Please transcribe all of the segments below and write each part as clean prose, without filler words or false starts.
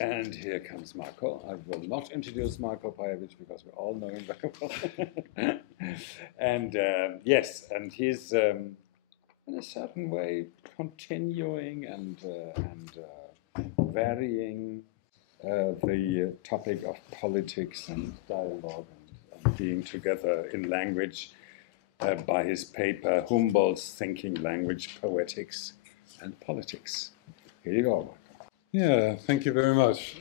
And here comes Marco. I will not introduce Marco Pajevich because we all know him very well. And yes, and he's in a certain way continuing and varying the topic of politics and dialogue and being together in language by his paper Humboldt's Thinking Language, Poetics and Politics. Here you go, Marco. Yeah, thank you very much.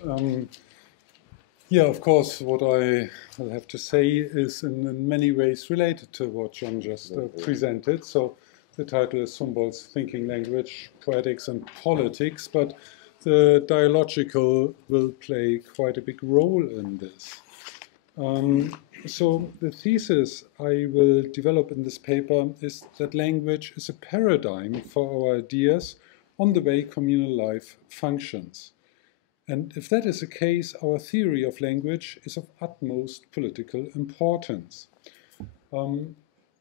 Yeah, of course, what I will have to say is in many ways related to what John just presented. So the title is Humboldt's Thinking Language, Poetics and Politics, but the dialogical will play quite a big role in this. So the thesis I will develop in this paper is that language is a paradigm for our ideas on the way communal life functions. And if that is the case, our theory of language is of utmost political importance.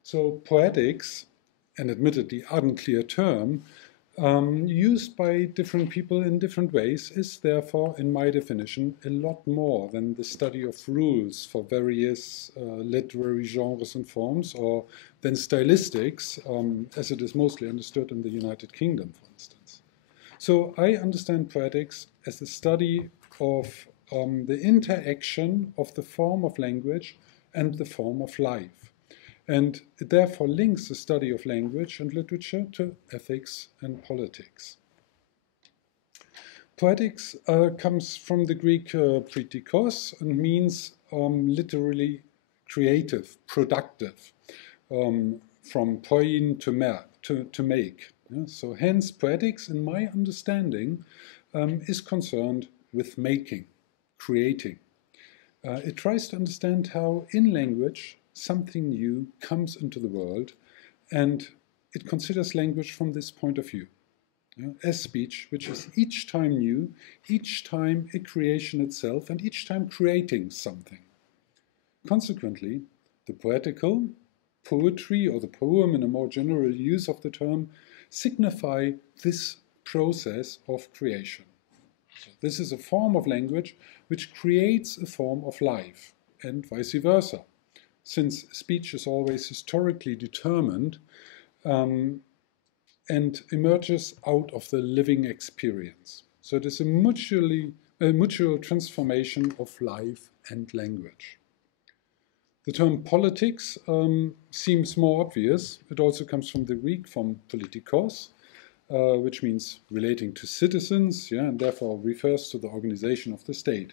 So poetics, an admittedly unclear term, used by different people in different ways, is therefore, in my definition, a lot more than the study of rules for various literary genres and forms, or than stylistics, as it is mostly understood in the United Kingdom, for instance. So I understand poetics as the study of the interaction of the form of language and the form of life. And it therefore links the study of language and literature to ethics and politics. Poetics comes from the Greek pritikos and means literally creative, productive, from poiein to make. Yeah? So hence poetics, in my understanding, is concerned with making, creating. It tries to understand how in language something new comes into the world, and it considers language from this point of view. Yeah? As speech, which is each time new, each time a creation itself, and each time creating something. Consequently, the poetical, poetry, or the poem in a more general use of the term, signify this process of creation. So this is a form of language which creates a form of life, and vice versa, since speech is always historically determined and emerges out of the living experience. So it is a mutual transformation of life and language. The term politics seems more obvious. It also comes from the Greek, from politikos, which means relating to citizens, yeah, and therefore refers to the organization of the state.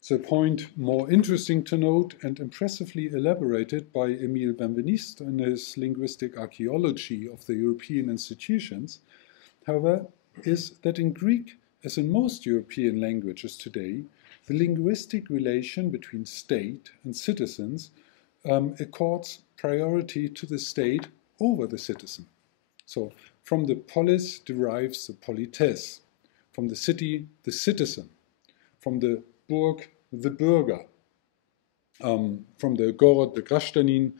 It's a point more interesting to note and impressively elaborated by Emile Benveniste in his linguistic archaeology of the European institutions, however, is that in Greek, as in most European languages today, the linguistic relation between state and citizens accords priority to the state over the citizen. So from the polis derives the polites, from the city, the citizen, from the burg, the Bürger, from the Gorod, the Grashtanin,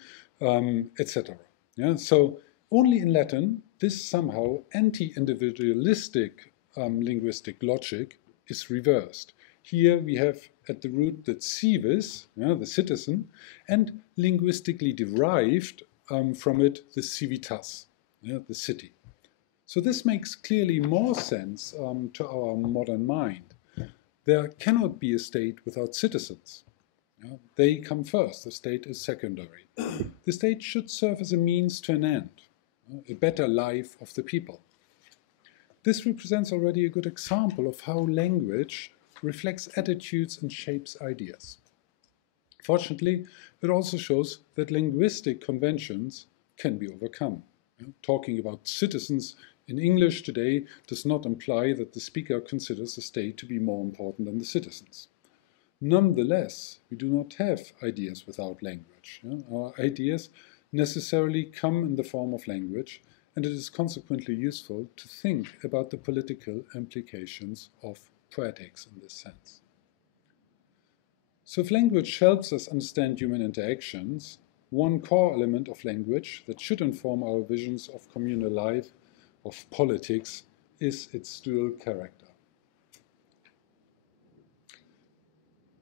etc. Yeah? So only in Latin, this somehow anti-individualistic linguistic logic is reversed. Here we have at the root the civis, yeah, the citizen, and linguistically derived from it the civitas, yeah, the city. So this makes clearly more sense to our modern mind. There cannot be a state without citizens. Yeah? They come first, the state is secondary. The state should serve as a means to an end, a better life of the people. This represents already a good example of how language reflects attitudes and shapes ideas. Fortunately, it also shows that linguistic conventions can be overcome. Talking about citizens in English today does not imply that the speaker considers the state to be more important than the citizens. Nonetheless, we do not have ideas without language. Our ideas necessarily come in the form of language, and it is consequently useful to think about the political implications of poetics in this sense. So if language helps us understand human interactions, one core element of language that should inform our visions of communal life, of politics, is its dual character.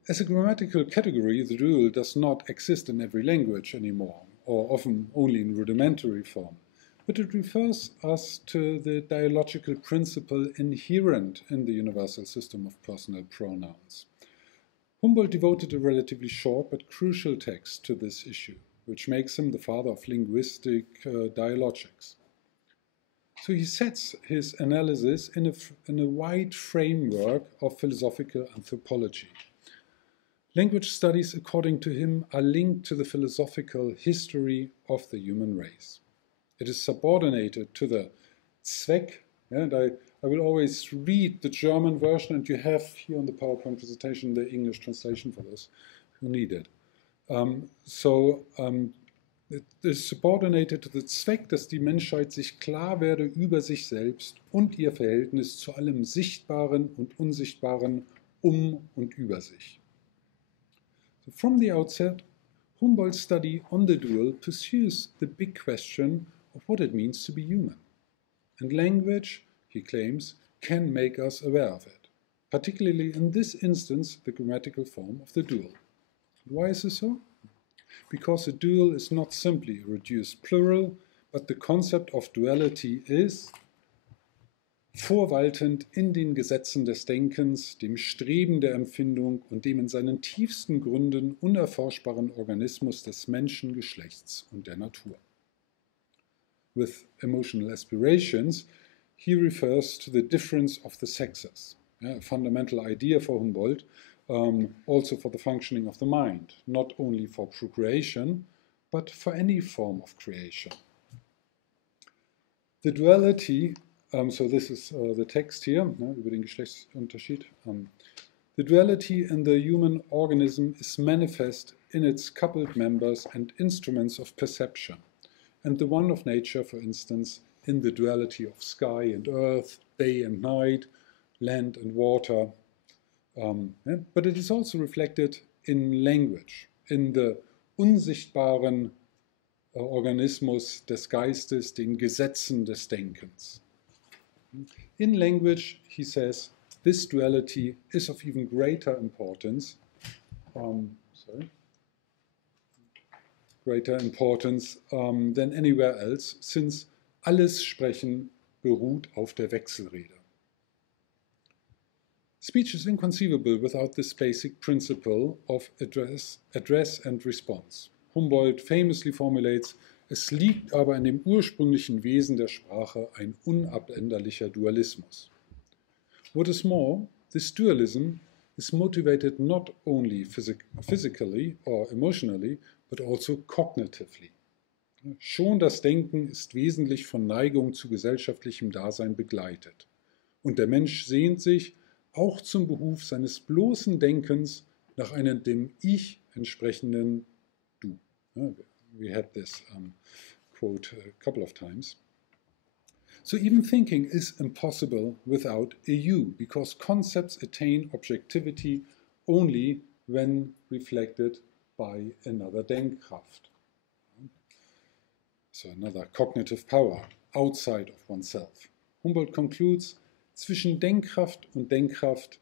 As a grammatical category, the dual does not exist in every language anymore, or often only in rudimentary form, but it refers us to the dialogical principle inherent in the universal system of personal pronouns. Humboldt devoted a relatively short but crucial text to this issue, which makes him the father of linguistic dialogics. So he sets his analysis in a wide framework of philosophical anthropology. Language studies, according to him, are linked to the philosophical history of the human race. It is subordinated to the Zweck, and I will always read the German version, and you have here on the PowerPoint presentation the English translation for this, who need it. It ist subordinated to the Zweck, dass die Menschheit sich klar werde über sich selbst und ihr Verhältnis zu allem Sichtbaren und Unsichtbaren und über sich. So from the outset, Humboldt's study on the dual pursues the big question of what it means to be human. And language, he claims, can make us aware of it, particularly in this instance, the grammatical form of the dual. Why is this so? Because the dual is not simply a reduced plural, but the concept of duality is vorwaltend in den Gesetzen des Denkens, dem Streben der Empfindung und dem in seinen tiefsten Gründen unerforschbaren Organismus des Menschengeschlechts und der Natur. With emotional aspirations, he refers to the difference of the sexes, a fundamental idea for Humboldt, also for the functioning of the mind, not only for procreation, but for any form of creation. The duality, so this is the text here, über den Geschlechtsunterschied. The duality in the human organism is manifest in its coupled members and instruments of perception, and the one of nature, for instance, in the duality of sky and earth, day and night, land and water. But it is also reflected in language, in the unsichtbaren Organismus des Geistes, den Gesetzen des Denkens. In language, he says, this duality is of even greater importance, than anywhere else, since alles Sprechen beruht auf der Wechselrede. Speech is inconceivable without this basic principle of address and response. Humboldt famously formulates, es liegt aber in dem ursprünglichen Wesen der Sprache ein unabänderlicher Dualismus. What is more, this dualism is motivated not only physically or emotionally, but also cognitively. Schon das Denken ist wesentlich von Neigung zu gesellschaftlichem Dasein begleitet. Und der Mensch sehnt sich, auch zum Behuf seines bloßen Denkens, nach einem dem Ich entsprechenden Du. We had this quote a couple of times. So even thinking is impossible without a you, because concepts attain objectivity only when reflected by another Denkkraft. So another cognitive power outside of oneself. Humboldt concludes, zwischen Denkkraft und Denkkraft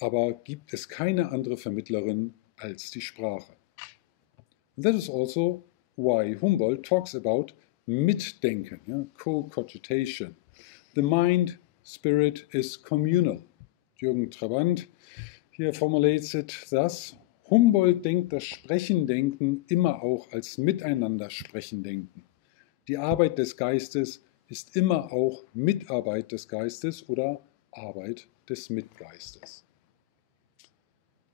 aber gibt es keine andere Vermittlerin als die Sprache. And that is also why Humboldt talks about Mitdenken, co-cogitation. The mind spirit is communal. Jürgen Trabant hier formulates it thus: Humboldt denkt das Sprechendenken immer auch als Miteinander-Sprechen-Denken. Die Arbeit des Geistes ist immer auch Mitarbeit des Geistes oder Arbeit des Mitgeistes.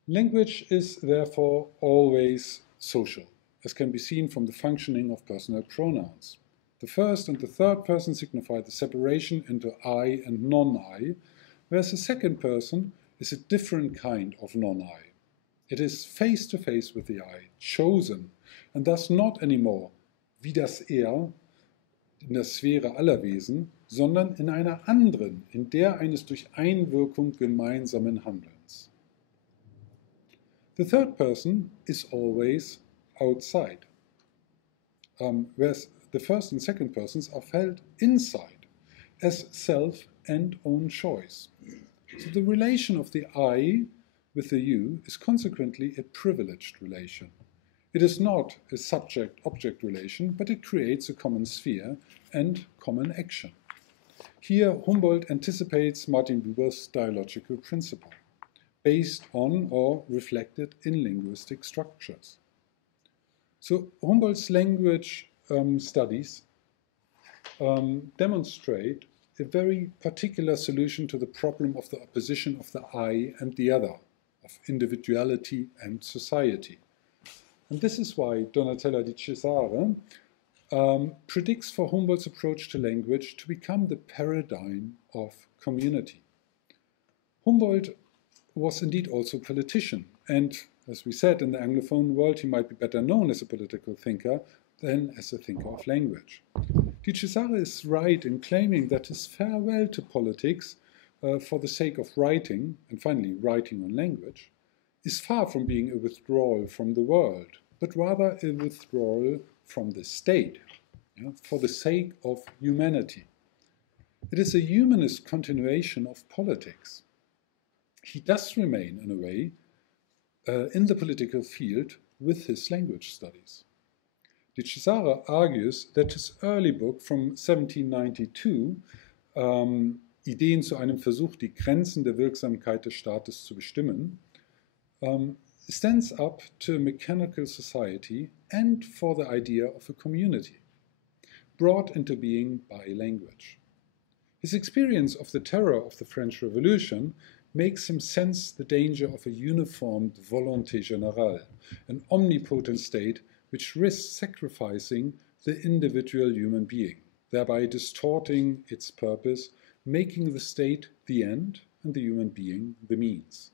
Language is therefore always social, as can be seen from the functioning of personal pronouns. The first and the third person signify the separation into I and non-I, whereas the second person is a different kind of non-I. It is face-to-face with the I, chosen, and thus not anymore wie das Er in der Sphäre aller Wesen, sondern in einer anderen, in der eines durch Einwirkung gemeinsamen Handelns. The third person is always outside, whereas the first and second persons are felt inside as self and own choice. So the relation of the I with the you is consequently a privileged relation. It is not a subject-object relation, but it creates a common sphere and common action. Here, Humboldt anticipates Martin Buber's dialogical principle, based on or reflected in linguistic structures. So Humboldt's language studies demonstrate a very particular solution to the problem of the opposition of the I and the other, of individuality and society. And this is why Donatella di Cesare predicts for Humboldt's approach to language to become the paradigm of community. Humboldt was indeed also a politician, and as we said, in the Anglophone world, he might be better known as a political thinker than as a thinker of language. Di Cesare is right in claiming that his farewell to politics for the sake of writing, and finally writing on language, is far from being a withdrawal from the world, but rather a withdrawal from the state, for the sake of humanity. It is a humanist continuation of politics. He does remain, in a way, in the political field with his language studies. Di Cesare argues that his early book from 1792, Ideen zu einem Versuch, die Grenzen der Wirksamkeit des Staates zu bestimmen, stands up to a mechanical society and for the idea of a community, brought into being by language. His experience of the terror of the French Revolution makes him sense the danger of a uniformed volonté générale, an omnipotent state which risks sacrificing the individual human being, thereby distorting its purpose, making the state the end and the human being the means.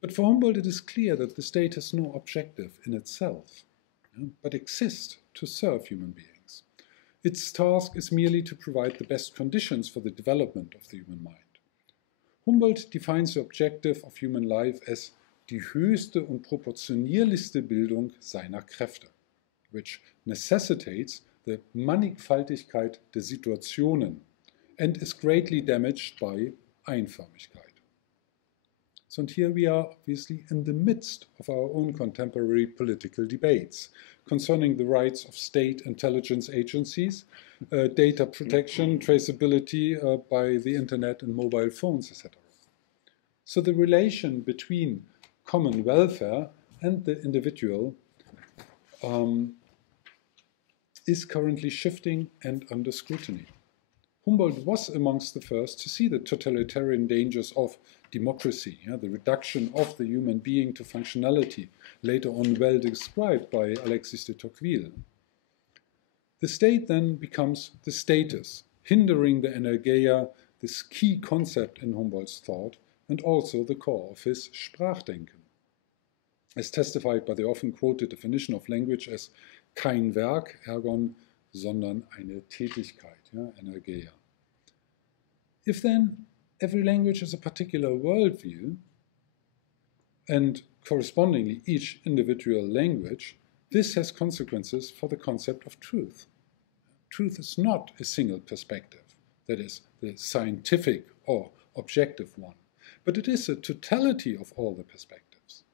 But for Humboldt, it is clear that the state has no objective in itself, but exists to serve human beings. Its task is merely to provide the best conditions for the development of the human mind. Humboldt defines the objective of human life as die höchste und proportionierlichste Bildung seiner Kräfte, which necessitates the Mannigfaltigkeit der Situationen and is greatly damaged by Einförmigkeit. So, and here we are obviously in the midst of our own contemporary political debates concerning the rights of state intelligence agencies, data protection, traceability by the internet and mobile phones, etc. So the relation between common welfare and the individual is currently shifting and under scrutiny. Humboldt was amongst the first to see the totalitarian dangers of democracy, the reduction of the human being to functionality, later on well described by Alexis de Tocqueville. The state then becomes the status, hindering the energeia, this key concept in Humboldt's thought, and also the core of his Sprachdenken, as testified by the often quoted definition of language as kein Werk, ergon, sondern eine Tätigkeit, energeia. If then every language is a particular worldview, and correspondingly each individual language, this has consequences for the concept of truth. Truth is not a single perspective, that is, the scientific or objective one, but it is a totality of all the perspectives.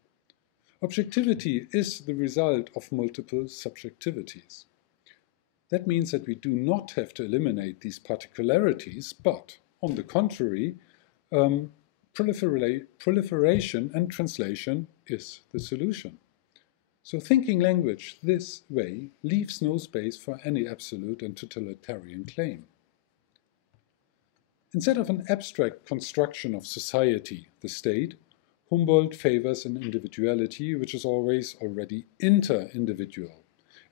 Objectivity is the result of multiple subjectivities. That means that we do not have to eliminate these particularities, but, on the contrary, proliferation and translation is the solution. So thinking language this way leaves no space for any absolute and totalitarian claim. Instead of an abstract construction of society, the state, Humboldt favors an individuality which is always already inter-individual,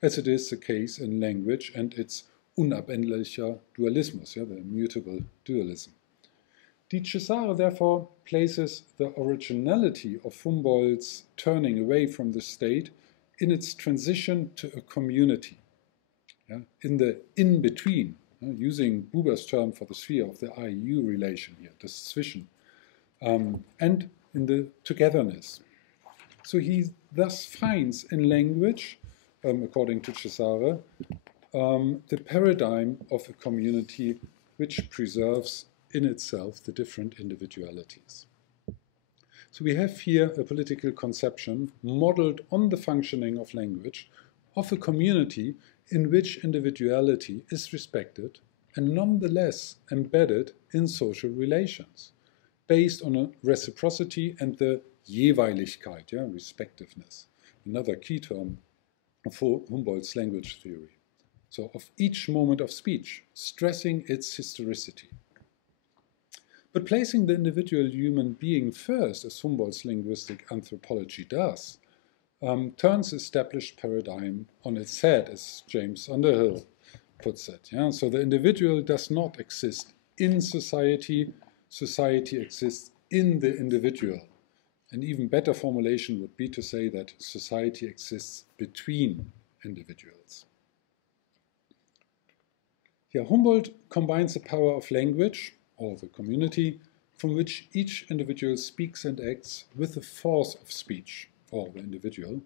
as it is the case in language and its unabänderlicher Dualismus, the mutable dualism. Di Cesare therefore places the originality of Humboldt's turning away from the state in its transition to a community, in the in-between, using Buber's term for the sphere of the I-U relation here, the zwischen, and in the togetherness. So he thus finds in language, according to Cesare, the paradigm of a community which preserves in itself the different individualities. So we have here a political conception modeled on the functioning of language of a community in which individuality is respected and nonetheless embedded in social relations, based on a reciprocity and the Jeweiligkeit, respectiveness, another key term for Humboldt's language theory. So of each moment of speech, stressing its historicity. But placing the individual human being first, as Humboldt's linguistic anthropology does, turns established paradigm on its head, as James Underhill puts it. So the individual does not exist in society, society exists in the individual. An even better formulation would be to say that society exists between individuals. Here, Humboldt combines the power of language, or the community, from which each individual speaks and acts, with the force of speech, or the individual,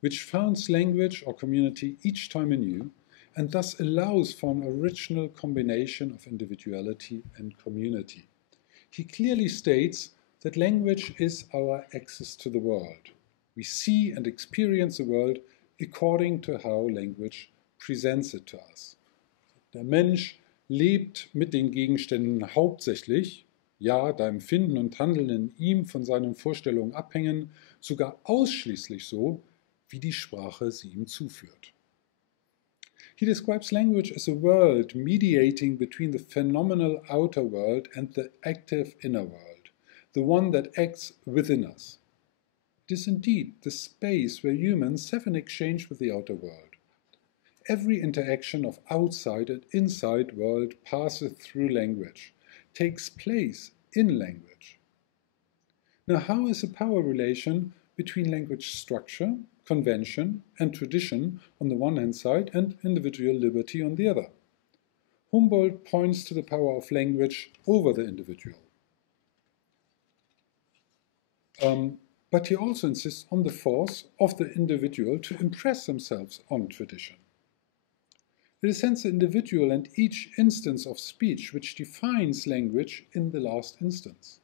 which founds language or community each time anew, and thus allows for an original combination of individuality and community. He clearly states that language is our access to the world. We see and experience the world according to how language presents it to us. Der Mensch lebt mit den Gegenständen hauptsächlich, ja, da Empfinden und Handeln in ihm von seinen Vorstellungen abhängen, sogar ausschließlich so, wie die Sprache sie ihm zuführt. He describes language as a world mediating between the phenomenal outer world and the active inner world, the one that acts within us. It is indeed the space where humans have an exchange with the outer world. Every interaction of outside and inside world passes through language, takes place in language. Now, how is a power relation between language structure, convention, and tradition on the one hand side and individual liberty on the other? Humboldt points to the power of language over the individual. But he also insists on the force of the individual to impress themselves on tradition. It is hence the individual and each instance of speech which defines language in the last instance.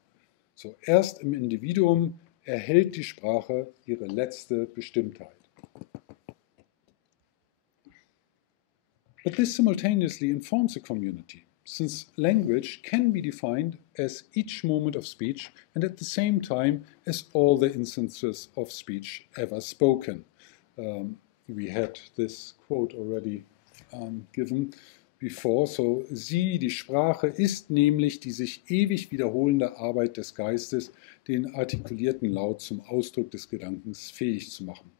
So erst im Individuum erhält die Sprache ihre letzte Bestimmtheit. But this simultaneously informs a community, since language can be defined as each moment of speech and at the same time as all the instances of speech ever spoken. We had this quote already given before. So, sie, die Sprache, ist nämlich die sich ewig wiederholende Arbeit des Geistes, den artikulierten Laut zum Ausdruck des Gedankens fähig zu machen.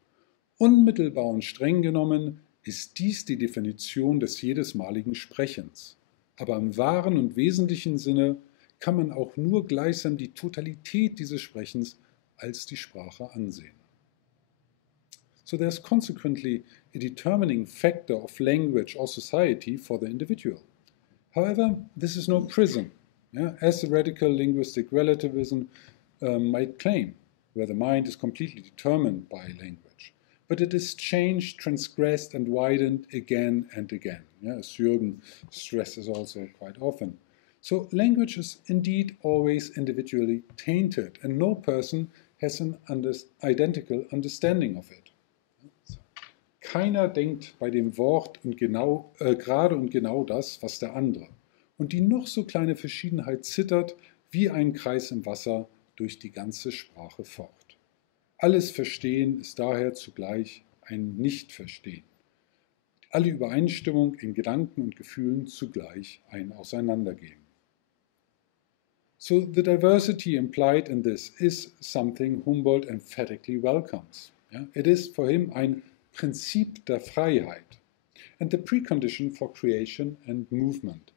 Unmittelbar und streng genommen ist dies die Definition des jedesmaligen Sprechens. Aber im wahren und wesentlichen Sinne kann man auch nur gleichsam die Totalität dieses Sprechens als die Sprache ansehen. So there's consequently a determining factor of language or society for the individual. However, this is no prison, as the radical linguistic relativism might claim, where the mind is completely determined by language. But it is changed, transgressed, and widened again and again, as Jürgen stresses also quite often. So language is indeed always individually tainted, and no person has an identical understanding of it. Keiner denkt bei dem Wort gerade und genau das, was der andere. Und die noch so kleine Verschiedenheit zittert wie ein Kreis im Wasser durch die ganze Sprache fort. Alles Verstehen ist daher zugleich ein Nichtverstehen. Alle Übereinstimmung in Gedanken und Gefühlen zugleich ein Auseinandergehen. So the diversity implied in this is something Humboldt emphatically welcomes. It is for him ein Prinzip der Freiheit and the precondition for creation and movement,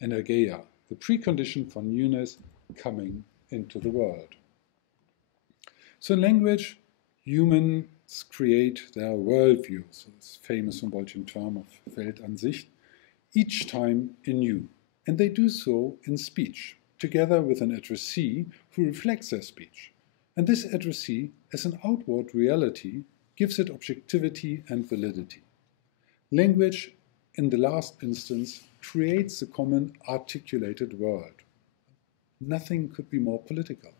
energeia, the precondition for newness coming into the world. So in language, humans create their worldview, so this famous Humboldtian term of Weltansicht, each time anew, and they do so in speech, together with an addressee who reflects their speech. And this addressee, as an outward reality, gives it objectivity and validity. Language, in the last instance, creates the common articulated world. Nothing could be more political.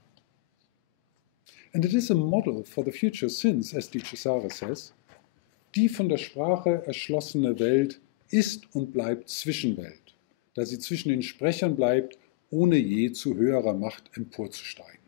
And it is a model for the future since, as Di Cesare says, die von der Sprache erschlossene Welt ist und bleibt Zwischenwelt, da sie zwischen den Sprechern bleibt, ohne je zu höherer Macht emporzusteigen.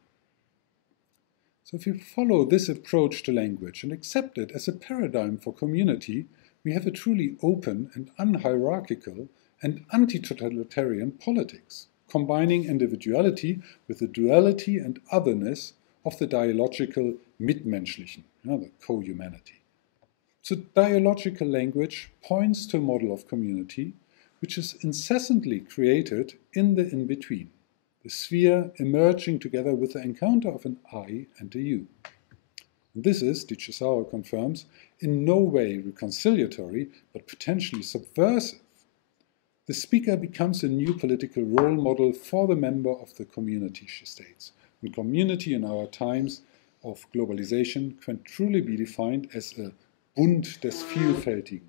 So if we follow this approach to language and accept it as a paradigm for community, we have a truly open and unhierarchical and anti-totalitarian politics, combining individuality with the duality and otherness of the dialogical Mitmenschlichen, the co-humanity. So dialogical language points to a model of community which is incessantly created in the in-between, the sphere emerging together with the encounter of an I and a you. And this is, Di Cesare confirms, in no way reconciliatory, but potentially subversive. The speaker becomes a new political role model for the member of the community, she states. And community in our times of globalization can truly be defined as a Bund des Vielfältigen,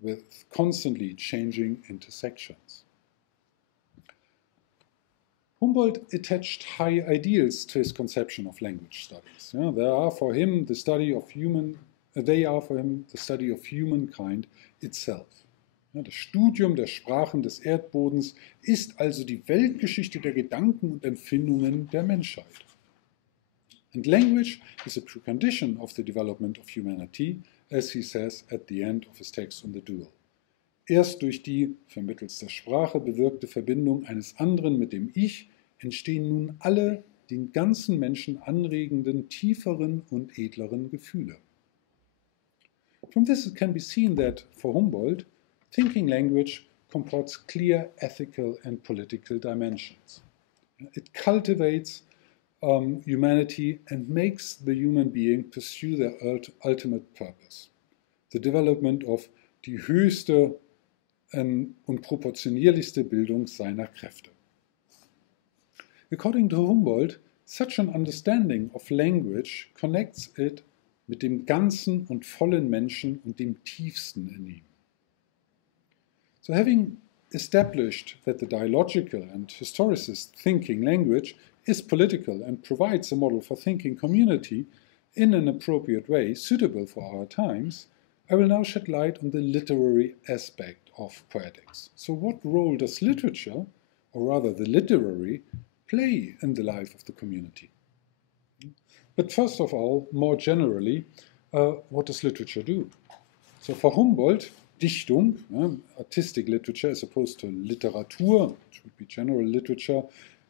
with constantly changing intersections. Humboldt attached high ideals to his conception of language studies. They are for him the study of humankind itself. Das Studium der Sprachen des Erdbodens ist also die Weltgeschichte der Gedanken und Empfindungen der Menschheit. And language is a precondition of the development of humanity, as he says at the end of his text on the dual. Erst durch die vermittels der Sprache bewirkte Verbindung eines anderen mit dem Ich entstehen nun alle den ganzen Menschen anregenden, tieferen und edleren Gefühle. From this it can be seen that, for Humboldt, thinking language comports clear ethical and political dimensions. It cultivates humanity and makes the human being pursue their ultimate purpose, the development of die höchste und proportionierlichste Bildung seiner Kräfte. According to Humboldt, such an understanding of language connects it mit dem ganzen und vollen Menschen und dem Tiefsten in ihm. So having established that the dialogical and historicist thinking language is political and provides a model for thinking community in an appropriate way suitable for our times, I will now shed light on the literary aspect of poetics. So what role does literature, or rather the literary, play in the life of the community? But first of all, more generally, what does literature do? So for Humboldt, Dichtung, artistic literature as opposed to Literatur, which would be general literature,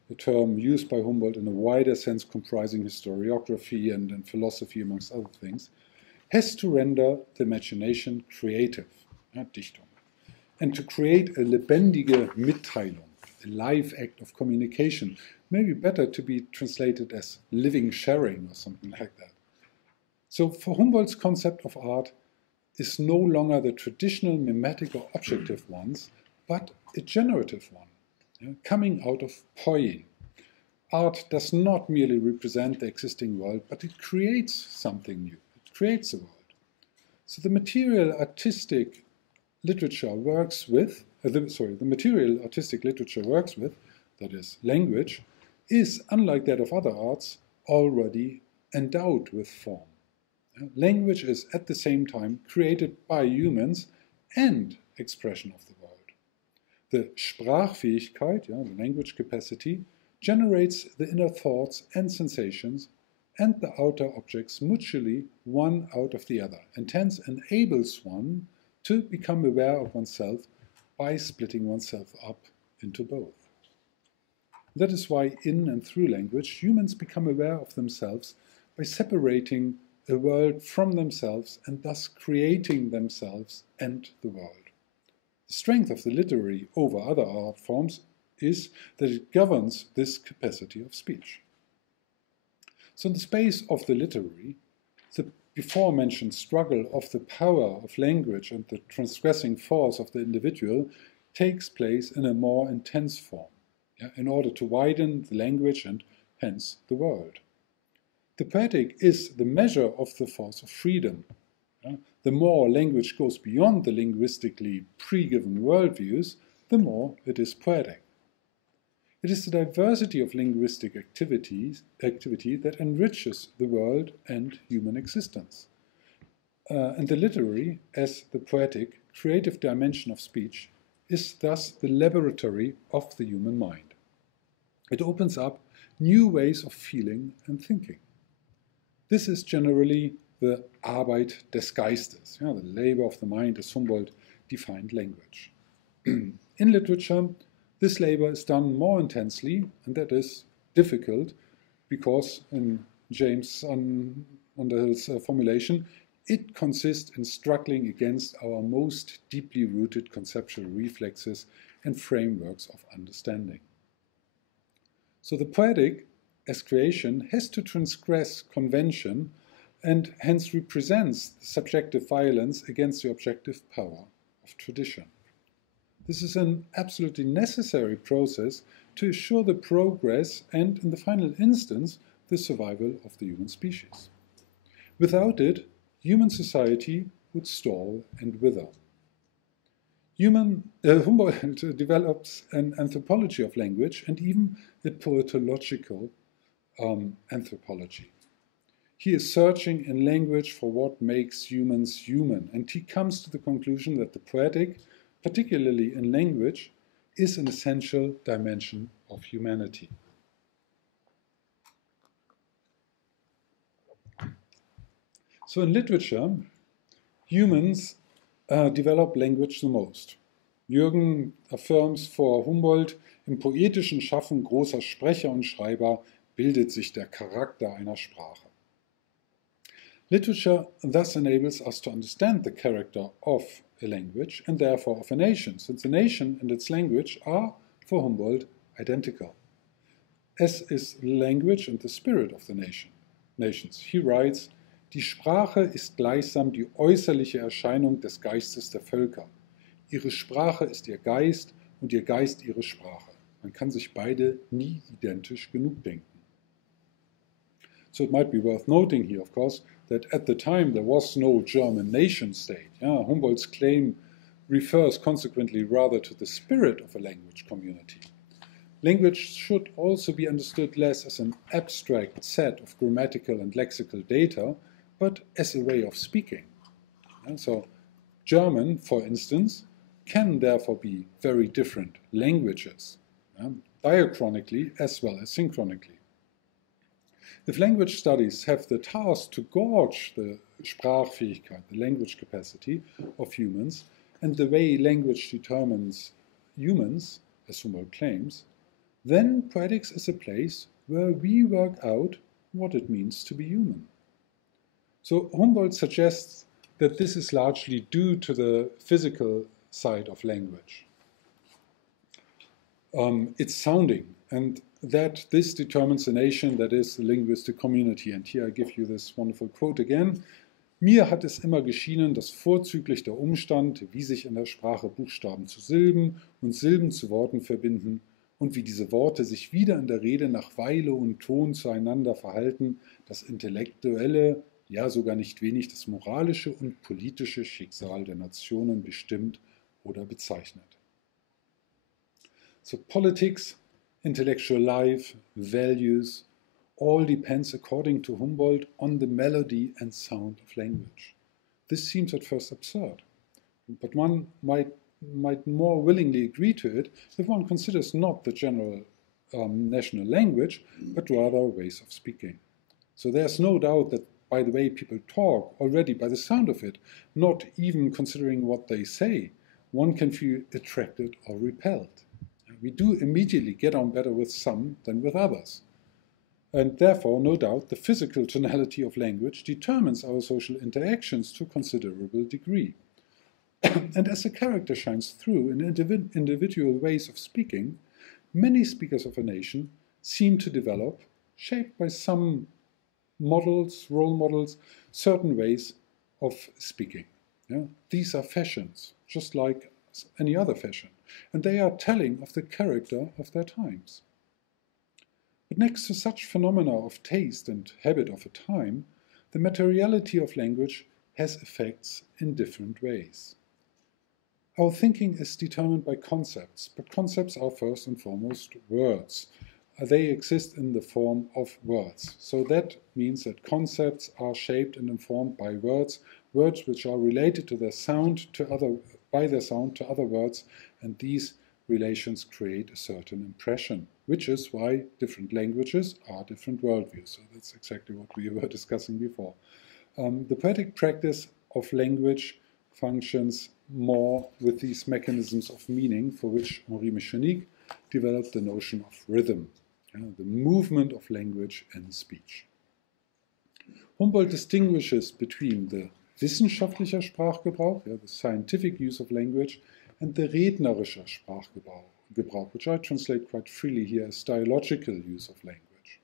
the term used by Humboldt in a wider sense comprising historiography and philosophy amongst other things, has to render the imagination creative, Dichtung, and to create a lebendige Mitteilung, a live act of communication, maybe better to be translated as living sharing or something like that. So for Humboldt's concept of art is no longer the traditional mimetic or objective ones, but a generative one, coming out of poiein. Art does not merely represent the existing world, but it creates something new. It creates a world. So the material artistic literature works with, that is, language, is, unlike that of other arts, already endowed with form. Language is at the same time created by humans and expression of the world. The Sprachfähigkeit, the language capacity, generates the inner thoughts and sensations and the outer objects mutually one out of the other, and hence enables one to become aware of oneself by splitting oneself up into both. That is why in and through language, humans become aware of themselves by separating a world from themselves and thus creating themselves and the world. The strength of the literary over other art forms is that it governs this capacity of speech. So in the space of the literary, the before-mentioned struggle of the power of language and the transgressing force of the individual takes place in a more intense form, in order to widen the language and hence the world. The poetic is the measure of the force of freedom. The more language goes beyond the linguistically pre-given worldviews, the more it is poetic. It is the diversity of linguistic activity that enriches the world and human existence. And the literary, as the poetic, creative dimension of speech, is thus the laboratory of the human mind. It opens up new ways of feeling and thinking. This is generally the Arbeit des Geistes, the labor of the mind as Humboldt defined language. In literature, this labor is done more intensely, and that is difficult because, in James Underhill's formulation, it consists in struggling against our most deeply rooted conceptual reflexes and frameworks of understanding. So the poetic, as creation, has to transgress convention and hence represents the subjective violence against the objective power of tradition. This is an absolutely necessary process to assure the progress and, in the final instance, the survival of the human species. Without it, human society would stall and wither. Humboldt develops an anthropology of language and even a poetological anthropology. He is searching in language for what makes humans human, and he comes to the conclusion that the poetic, particularly in language, is an essential dimension of humanity. So in literature, humans develop language the most. Jürgen affirms for Humboldt, im poetischen Schaffen großer Sprecher und Schreiber bildet sich der Charakter einer Sprache. Literature thus enables us to understand the character of a language and therefore of a nation, since a nation and its language are, for Humboldt, identical, as is language and the spirit of the nations. He writes, die Sprache ist gleichsam die äußerliche Erscheinung des Geistes der Völker. Ihre Sprache ist ihr Geist und ihr Geist ihre Sprache. Man kann sich beide nie identisch genug denken. So it might be worth noting here, of course, that at the time there was no German nation state. Humboldt's claim refers consequently rather to the spirit of a language community. Language should also be understood less as an abstract set of grammatical and lexical data, but as a way of speaking. So German, for instance, can therefore be very different languages, diachronically as well as synchronically. If language studies have the task to gauge the Sprachfähigkeit, the language capacity of humans, and the way language determines humans, as Humboldt claims, then poetics is a place where we work out what it means to be human. So Humboldt suggests that this is largely due to the physical side of language. It's sounding, and that this determines the nation, that is the linguistic community. And here I give you this wonderful quote again. Mir hat es immer geschienen, dass vorzüglich der Umstand, wie sich in der Sprache Buchstaben zu Silben und Silben zu Worten verbinden und wie diese Worte sich wieder in der Rede nach Weile und Ton zueinander verhalten, das intellektuelle, ja sogar nicht wenig das moralische und politische Schicksal der Nationen bestimmt oder bezeichnet. So politics, intellectual life, values, all depends, according to Humboldt, on the melody and sound of language. This seems at first absurd, but one might more willingly agree to it if one considers not the general national language, but rather ways of speaking. So there's no doubt that by the way people talk, already by the sound of it, not even considering what they say, one can feel attracted or repelled. We do immediately get on better with some than with others. And therefore, no doubt, the physical tonality of language determines our social interactions to a considerable degree. And as the character shines through in individual ways of speaking, many speakers of a nation seem to develop, shaped by some models, role models, certain ways of speaking. These are fashions, just like any other fashion, and they are telling of the character of their times. But next to such phenomena of taste and habit of a time, the materiality of language has effects in different ways. Our thinking is determined by concepts, but concepts are first and foremost words. They exist in the form of words. So that means that concepts are shaped and informed by words, words which are related to their sound by their sound to other words, and these relations create a certain impression, which is why different languages are different worldviews. So that's exactly what we were discussing before. The poetic practice of language functions more with these mechanisms of meaning for which Henri Michonique developed the notion of rhythm, the movement of language and speech. Humboldt distinguishes between the wissenschaftlicher Sprachgebrauch, the scientific use of language, and the rednerischer Sprachgebrauch, which I translate quite freely here as dialogical use of language.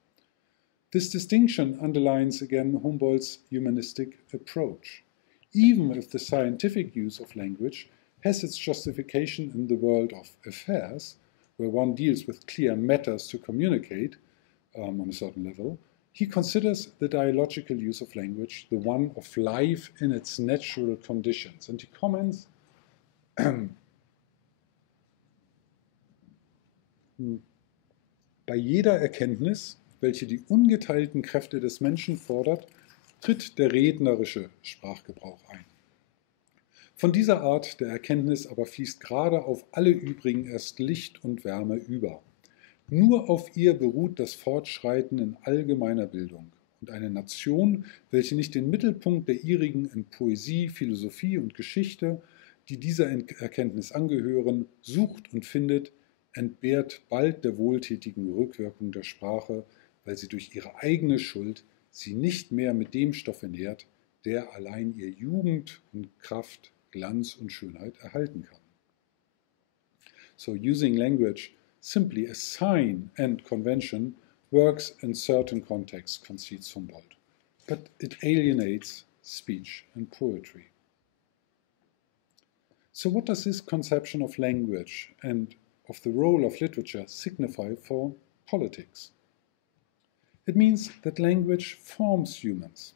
This distinction underlines again Humboldt's humanistic approach. Even if the scientific use of language has its justification in the world of affairs, where one deals with clear matters to communicate on a certain level, he considers the dialogical use of language the one of life in its natural conditions. And he comments, bei jeder Erkenntnis, welche die ungeteilten Kräfte des Menschen fordert, tritt der rednerische Sprachgebrauch ein. Von dieser Art der Erkenntnis aber fließt gerade auf alle übrigen erst Licht und Wärme über. Nur auf ihr beruht das Fortschreiten in allgemeiner Bildung. Und eine Nation, welche nicht den Mittelpunkt der ihrigen in Poesie, Philosophie und Geschichte, die dieser Erkenntnis angehören, sucht und findet, entbehrt bald der wohltätigen Rückwirkung der Sprache, weil sie durch ihre eigene Schuld sie nicht mehr mit dem Stoffe nährt, der allein ihr Jugend und Kraft, Glanz und Schönheit erhalten kann. So using language simply as sign and convention works in certain contexts, concedes Humboldt, but it alienates speech and poetry. So what does this conception of language and of the role of literature signify for politics? It means that language forms humans.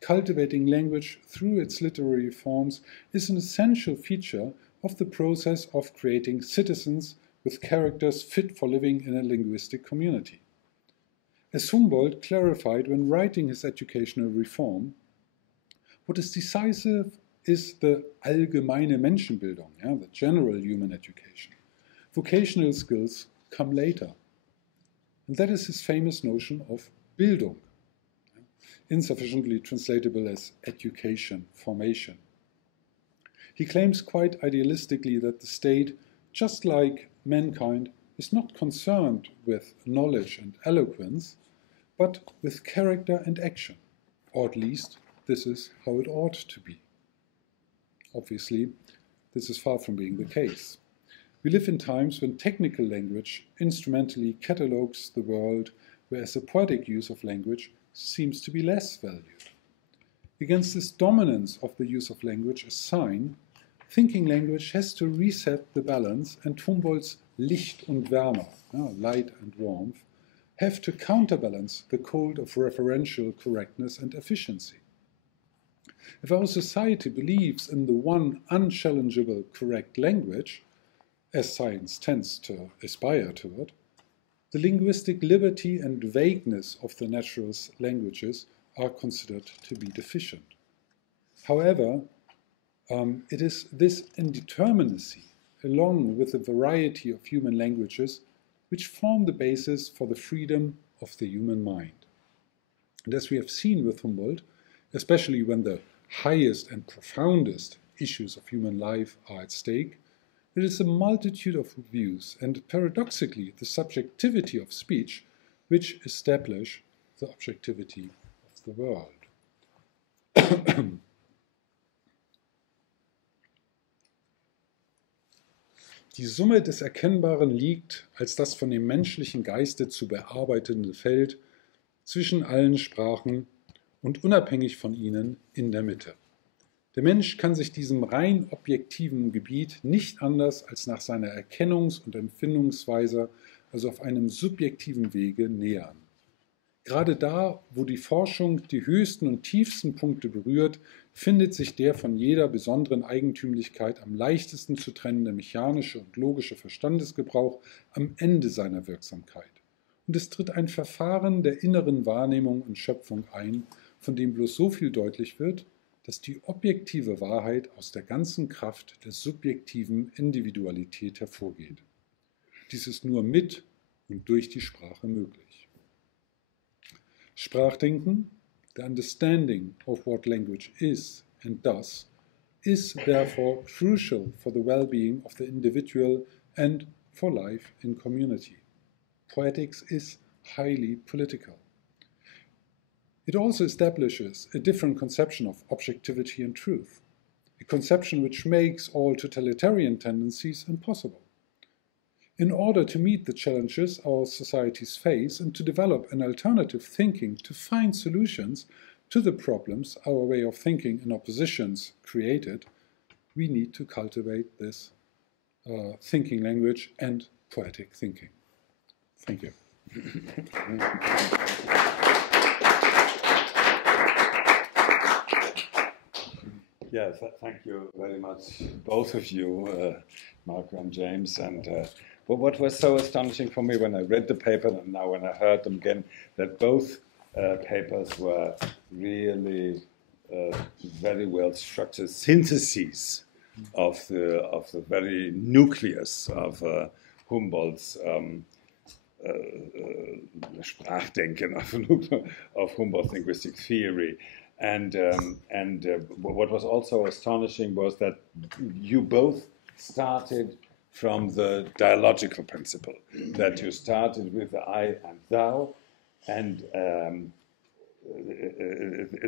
Cultivating language through its literary forms is an essential feature of the process of creating citizens with characters fit for living in a linguistic community. As Humboldt clarified when writing his educational reform, what is decisive is the allgemeine Menschenbildung, the general human education. Vocational skills come later. And that is his famous notion of Bildung, insufficiently translatable as education, formation. He claims quite idealistically that the state, just like mankind, is not concerned with knowledge and eloquence, but with character and action, or at least this is how it ought to be. Obviously, this is far from being the case. We live in times when technical language instrumentally catalogues the world, whereas the poetic use of language seems to be less valued. Against this dominance of the use of language as sign, thinking language has to reset the balance, and Humboldt's Licht und Wärme, light and warmth, have to counterbalance the code of referential correctness and efficiency. If our society believes in the one unchallengeable correct language, as science tends to aspire toward, the linguistic liberty and vagueness of the natural languages are considered to be deficient. However, it is this indeterminacy, along with the variety of human languages, which form the basis for the freedom of the human mind. And as we have seen with Humboldt, especially when the highest and profoundest issues of human life are at stake, it is a multitude of views and, paradoxically, the subjectivity of speech which establish the objectivity of the world. Die Summe des Erkennbaren liegt, als das von dem menschlichen Geiste zu bearbeitende Feld, zwischen allen Sprachen und unabhängig von ihnen in der Mitte. Der Mensch kann sich diesem rein objektiven Gebiet nicht anders als nach seiner Erkennungs- und Empfindungsweise, also auf einem subjektiven Wege, nähern. Gerade da, wo die Forschung die höchsten und tiefsten Punkte berührt, findet sich der von jeder besonderen Eigentümlichkeit am leichtesten zu trennende mechanische und logische Verstandesgebrauch am Ende seiner Wirksamkeit. Und es tritt ein Verfahren der inneren Wahrnehmung und Schöpfung ein, von dem bloß so viel deutlich wird, dass die objektive Wahrheit aus der ganzen Kraft der subjektiven Individualität hervorgeht. Dies ist nur mit und durch die Sprache möglich. Sprachdenken, the understanding of what language is and does, is therefore crucial for the well-being of the individual and for life in community. Poetics is highly political. It also establishes a different conception of objectivity and truth, a conception which makes all totalitarian tendencies impossible. In order to meet the challenges our societies face and to develop an alternative thinking to find solutions to the problems our way of thinking and oppositions created, we need to cultivate this thinking language and poetic thinking. Thank you. Yeah, thank you very much, both of you, Marco and James. And but what was so astonishing for me when I read the paper and now when I heard them again, that both papers were really very well structured syntheses of the very nucleus of Humboldt's Sprachdenken, of Humboldt's linguistic theory. And what was also astonishing was that you both started from the dialogical principle, that you started with the I and thou, and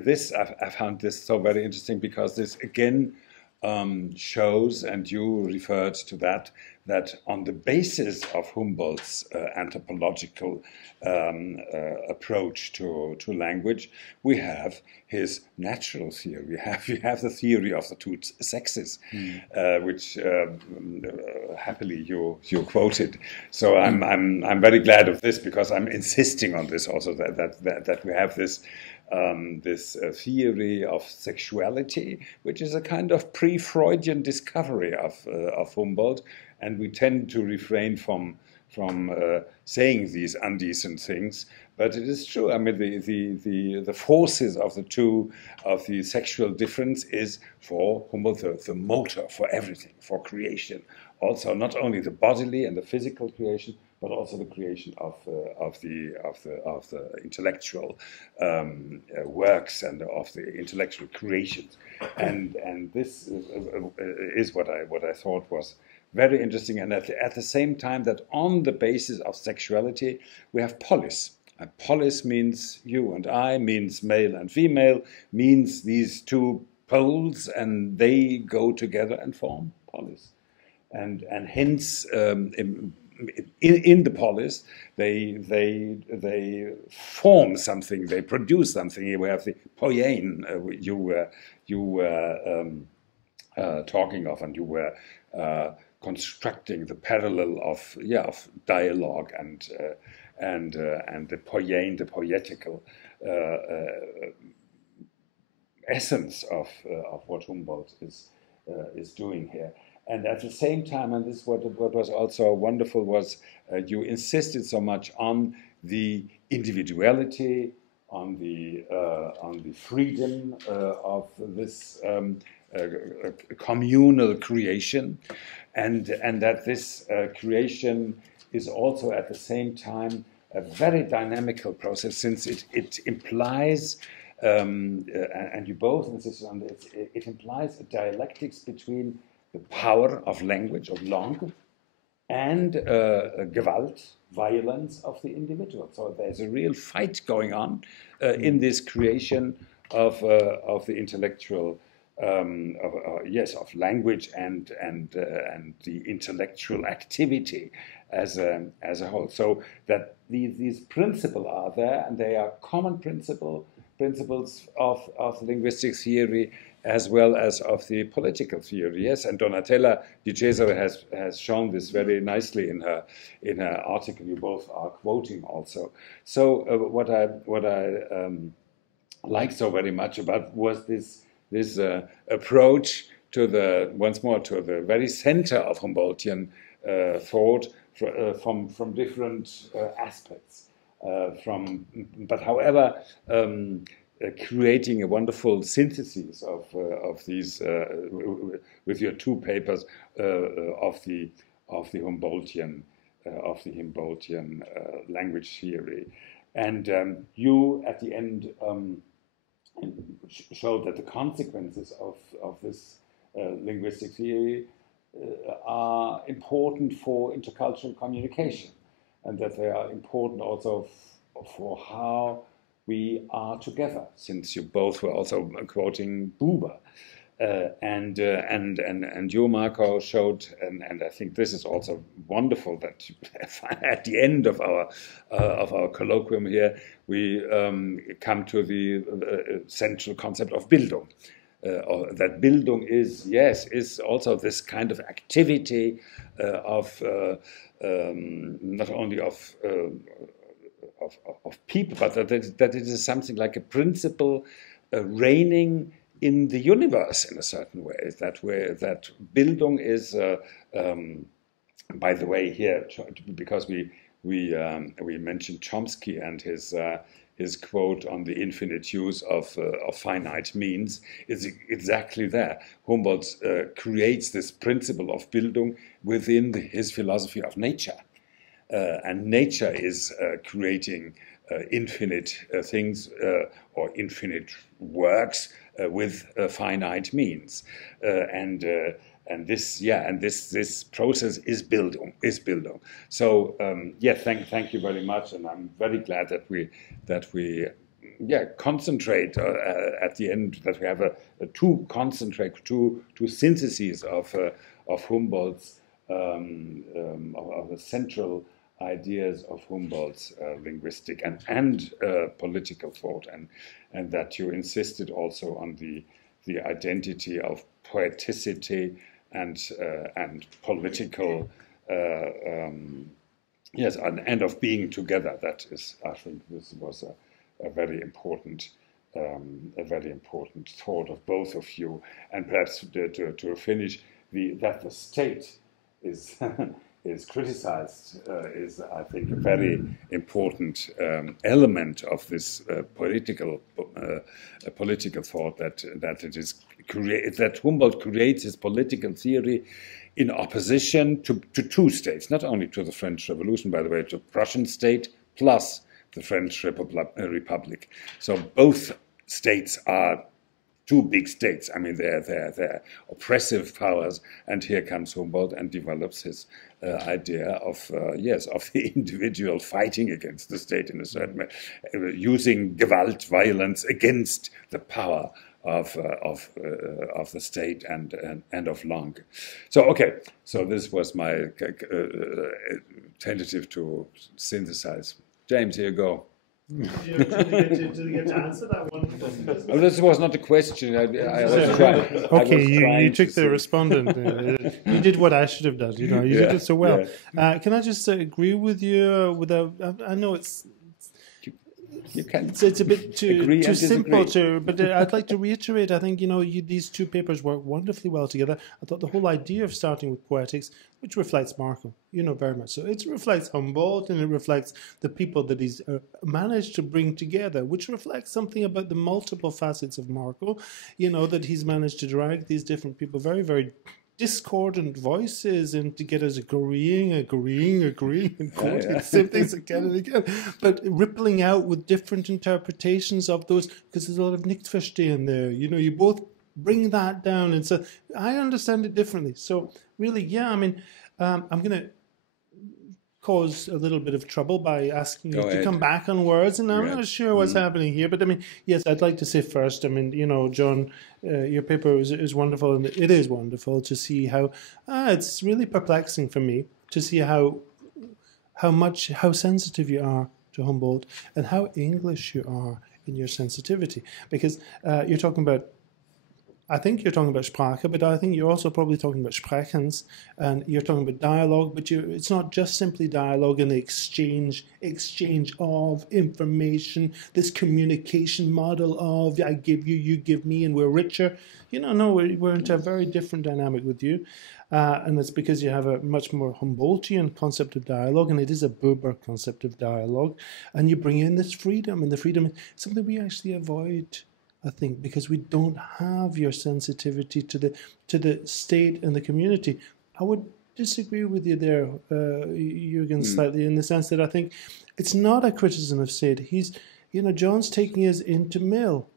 this I found this so very interesting because this again shows, and you referred to that on the basis of Humboldt's anthropological approach to language, we have his natural theory. We have the theory of the two sexes, which happily you quoted. So I'm very glad of this because I'm insisting on this also that we have this. This theory of sexuality, which is a kind of pre-Freudian discovery of Humboldt, and we tend to refrain from saying these undecent things. But it is true. I mean, the forces of the two, of the sexual difference, is for Humboldt the motor for everything, for creation. Also, not only the bodily and the physical creation, but also the creation of the intellectual works and of the intellectual creations, and this is what I thought was very interesting. And at the same time, that on the basis of sexuality, we have polis. And polis means you and I, means male and female, means these two poles, and they go together and form polis, and hence. In the polis, they form something, they produce something. Here we have the poiein you were talking of, and you were constructing the parallel of dialogue and the poiein, the poetical essence of what Humboldt is doing here. And at the same time, and this is what was also wonderful, was you insisted so much on the individuality, on the freedom of this communal creation, and that this creation is also at the same time a very dynamical process, since it implies. And you both insisted on this. It implies a dialectics between the power of language, of langue, and Gewalt, violence of the individual. So there's a real fight going on in this creation of the intellectual, of language and the intellectual activity as a whole. So that these principles are there, and they are common principles of linguistic theory, as well as of the political theory. Yes, and Donatella Di Cesare has shown this very nicely in her article. You both are quoting also. So what I like so very much about was this approach to once more to the very center of Humboldtian thought from different aspects. But however, creating a wonderful synthesis of these with your two papers of the Humboldtian language theory, and you at the end showed that the consequences of this linguistic theory are important for intercultural communication, and that they are important also for how we are together, since you both were also quoting Buber. And you, Marco, showed, and I think this is also wonderful that at the end of our colloquium here, we come to the central concept of Bildung. That Bildung is also this kind of activity of not only of people, but that it is something like a principle reigning in the universe in a certain way. That Bildung is, by the way, here, because we mentioned Chomsky and his quote on the infinite use of finite means is exactly there. Humboldt creates this principle of Bildung within his philosophy of nature. And nature is creating infinite things or infinite works with finite means, and this process is Bildung. So thank you very much, and I'm very glad that we concentrate at the end, that we have two syntheses of Humboldt's of the central ideas of Humboldt's linguistic and political thought, and that you insisted also on the identity of poeticity and political and of being together. That is, I think, this was a very important thought of both of you. And perhaps to finish, that the state is is criticized is, I think, a very important element of this political thought, that it is that Humboldt creates his political theory in opposition to two states, not only to the French Revolution, by the way, to the Prussian state plus the French Republic. So both states are two big states. I mean, they're oppressive powers, and here comes Humboldt and develops his idea of the individual fighting against the state in a certain way, using Gewalt, violence against the power of the state and of Langue. So this was my tentative to synthesize. James, here you go. Did you get to answer that one? Oh, this was not a question. I was trying. Okay, you took the respondent. You did what I should have done. You did it so well. Yeah. Can I just agree with you? I know you can. It's a bit too simple but I'd like to reiterate. I think these two papers work wonderfully well together. I thought the whole idea of starting with poetics, which reflects Marco, very much so. It reflects Humboldt, and it reflects the people that he's managed to bring together, which reflects something about the multiple facets of Marco. That he's managed to drag these different people, very, very discordant voices, and to get us agreeing, and quoting the same things again and again, but rippling out with different interpretations of those, because there's a lot of nicht verstehen there. You both bring that down, and so I understand it differently. So really, I'm going to cause a little bit of trouble by asking you to come back on words, and I'm not sure what's happening here. But yes, I'd like to say first, John, your paper is wonderful, and it is wonderful to see how it's really perplexing for me to see how sensitive you are to Humboldt, and how English you are in your sensitivity, because you're talking about I think you're talking about Sprache, but I think you're also probably talking about Sprechens, and you're talking about dialogue, but it's not just simply dialogue and the exchange of information, this communication model of I give you, you give me, and we're richer. No, we're into a very different dynamic with you, and it's because you have a much more Humboldtian concept of dialogue, and it is a Buber concept of dialogue, and you bring in this freedom, and the freedom is something we actually avoid, I think, because we don't have your sensitivity to the state and the community. I would disagree with you there, Jürgen, slightly, in the sense that I think it's not a criticism of state. John's taking us into Mill,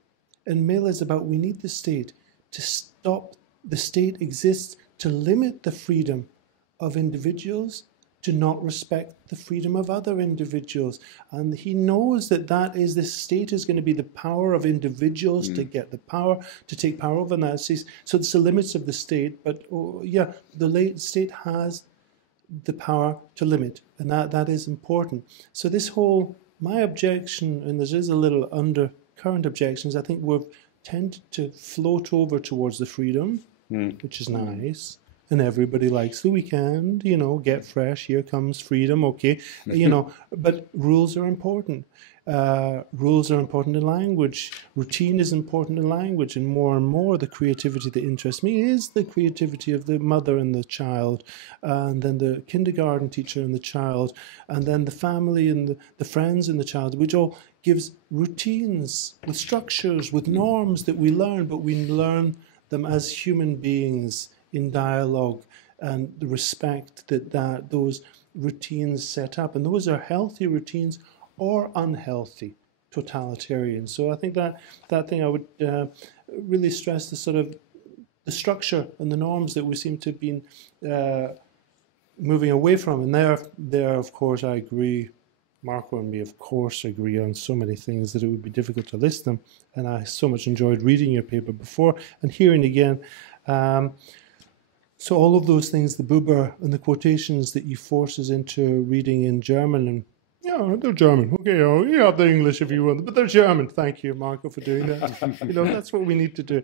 and Mill is about we need the state to stop. The state exists to limit the freedom of individuals, to not respect the freedom of other individuals. And he knows that the state is going to be the power of individuals to get the power, to take power over Nazis. So it's the limits of the state. But the state has the power to limit. And that is important. So my objection, and there is a little undercurrent objections, I think we've tended to float over towards the freedom, which is nice. And everybody likes the weekend, get fresh, here comes freedom, okay, but rules are important. Rules are important in language. Routine is important in language, and more the creativity that interests me is the creativity of the mother and the child, and then the kindergarten teacher and the child, and then the family and the friends and the child, which all gives routines with structures, with norms that we learn, but we learn them as human beings in dialogue, and the respect that those routines set up. And those are healthy routines or unhealthy totalitarian. So I think that thing I would really stress the sort of the structure and the norms that we seem to have been moving away from. And there, of course, I agree. Marco and me, of course, agree on so many things that it would be difficult to list them. And I so much enjoyed reading your paper before and hearing again. So all of those things, the Buber and the quotations that you force us into reading in German, and they're German. Okay, you have the English if you want, but they're German. Thank you, Marco, for doing that. That's what we need to do.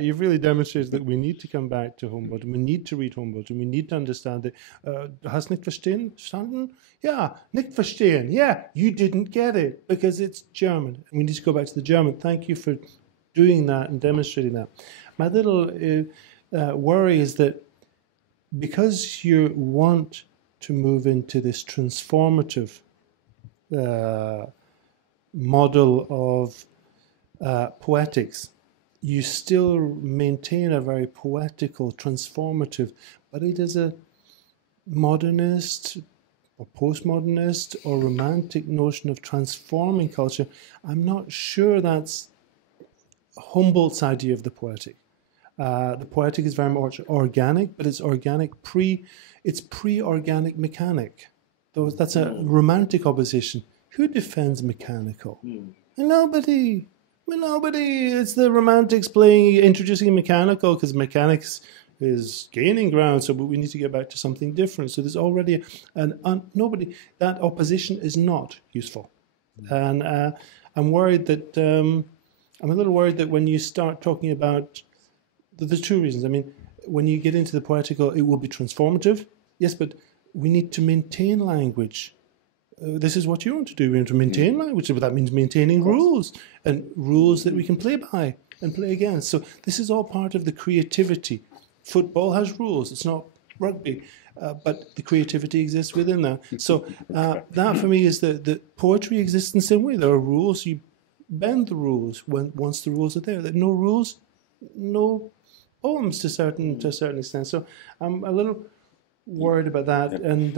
You've really demonstrated that we need to come back to Humboldt, and we need to read Humboldt, and we need to understand it. Hast nicht verstanden? Yeah, nicht verstehen. Yeah, you didn't get it because it's German, and we need to go back to the German. Thank you for doing that and demonstrating that. My little worry is that because you want to move into this transformative model of poetics, you still maintain a very poetical, transformative, but it is a modernist or postmodernist or romantic notion of transforming culture. I'm not sure that's Humboldt's idea of the poetic. The poetic is very much organic, but it's organic it's pre-organic mechanic. That's a romantic opposition. Who defends mechanical? Nobody. It's the romantics introducing mechanical, because mechanics is gaining ground. So, but we need to get back to something different. So there's already that opposition is not useful, and I'm worried that I'm a little worried that when you start talking about there's two reasons. I mean, when you get into the poetical, it will be transformative. Yes, but we need to maintain language. This is what you want to do. We want to maintain language, but that means maintaining rules, and rules that we can play by and play against. So this is all part of the creativity. Football has rules. It's not rugby, but the creativity exists within that. So that for me is that poetry exists in the same way. There are rules. You bend the rules once the rules are there. There are no rules, no poems to a certain extent. So I'm a little worried about that, and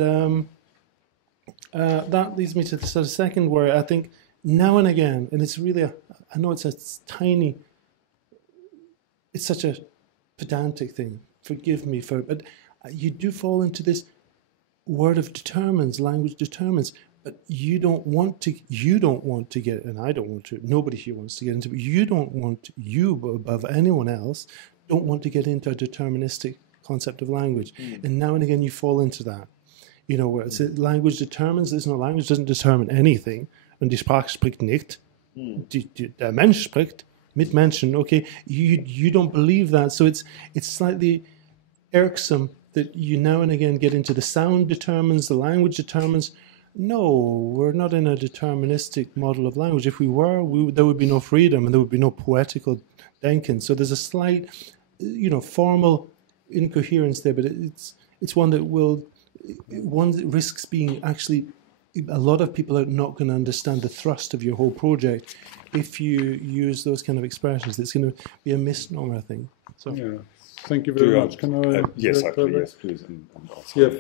that leads me to the sort of second worry. I think now and again, and it's really I know it's such a pedantic thing. Forgive me for it, but you do fall into this word of determines, language determines. But you don't want to get, and I don't want to, nobody here wants to get into, but you above anyone else, don't want to get into a deterministic concept of language. And now and again you fall into that. Where it's language determines, there's no language, doesn't determine anything. Und die Sprache spricht nicht. Der Mensch spricht. mid-mention, okay, you don't believe that, so it's slightly irksome that you now and again get into the sound determines, the language determines. No, we're not in a deterministic model of language. If we were, there would be no freedom and there would be no poetical denken. So there's a slight, formal incoherence there, but it's one that risks being actually, a lot of people are not going to understand the thrust of your whole project if you use those kind of expressions. It's going to be a misnomer, I think. So. Yeah. Thank you very much. Can I? Yes, please. Yeah,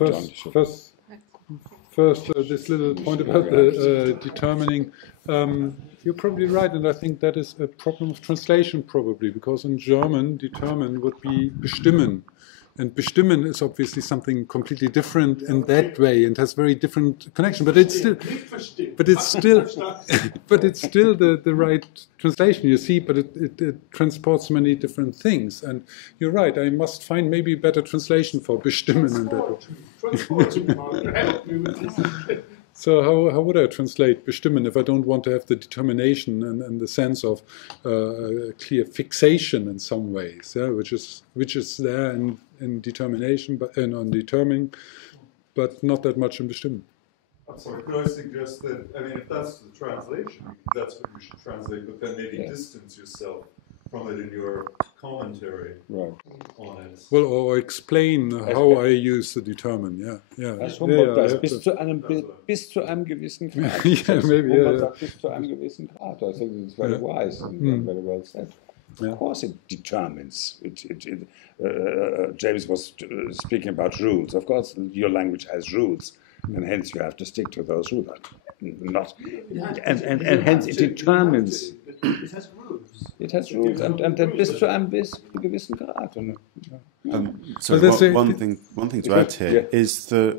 first, this little point about the determining. You're probably right, and I think that is a problem of translation, probably, because in German, determine would be bestimmen. And bestimmen is obviously something completely different in that way and has very different connection. But it's still the right translation, you see. But it transports many different things. And you're right. I must find maybe a better translation for bestimmen in that way. So how would I translate bestimmen if I don't want to have the determination and the sense of clear fixation in some ways, yeah, which is there in determination, but and on determining, but not that much in bestimmen. I'm sorry, could I suggest that, I mean, if that's the translation, that's what you should translate, but then maybe distance yourself from it in your commentary on it. Well, or explain how I use the determine, As Humboldt does, bis zu einem gewissen Grad. Humboldt sagt bis zu einem gewissen Grad. I think it's very wise and very well said. Of course it determines. James was speaking about rules. Of course your language has rules, and hence you have to stick to those rules. And hence it determines. It has rules. It has rules, and then bis zu einem gewissen Grad. So one thing to add here is that,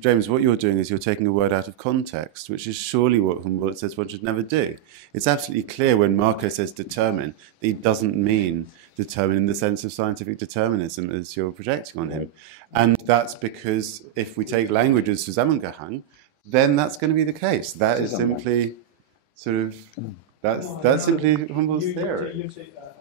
James, what you're doing is you're taking a word out of context, which is surely what Humboldt says one should never do. It's absolutely clear when Marco says determine that he doesn't mean determine in the sense of scientific determinism as you're projecting on him. And that's because if we take language as Zusammengehang, then that's going to be the case. That is simply sort of... That's simply Humboldt's theory.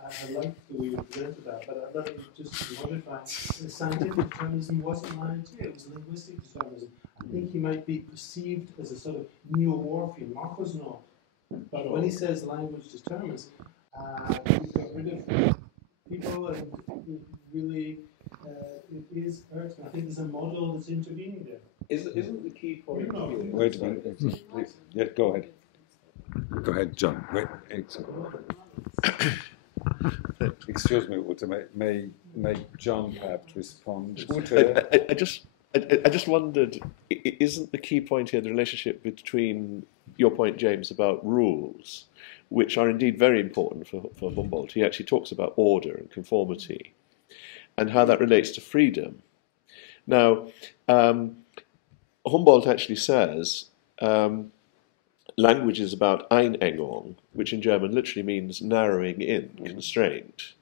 I like the way you presented that, but I'd like to just modify. The scientific determinism wasn't my idea, it was linguistic determinism. I think he might be perceived as a sort of neo-Orphean. Marco's not. But when he says language determines, we've got rid of people, and it really it is urgent. I think there's a model that's intervening there. Isn't the key point here? Wait a minute, please. Yeah, go ahead. Go ahead, John. Wait. Excuse me, Ute. May John perhaps respond? I just wondered, isn't the key point here the relationship between your point, James, about rules, which are indeed very important for Humboldt? He actually talks about order and conformity, and how that relates to freedom. Now, Humboldt actually says language is about Einengung, which in German literally means narrowing in, constraint,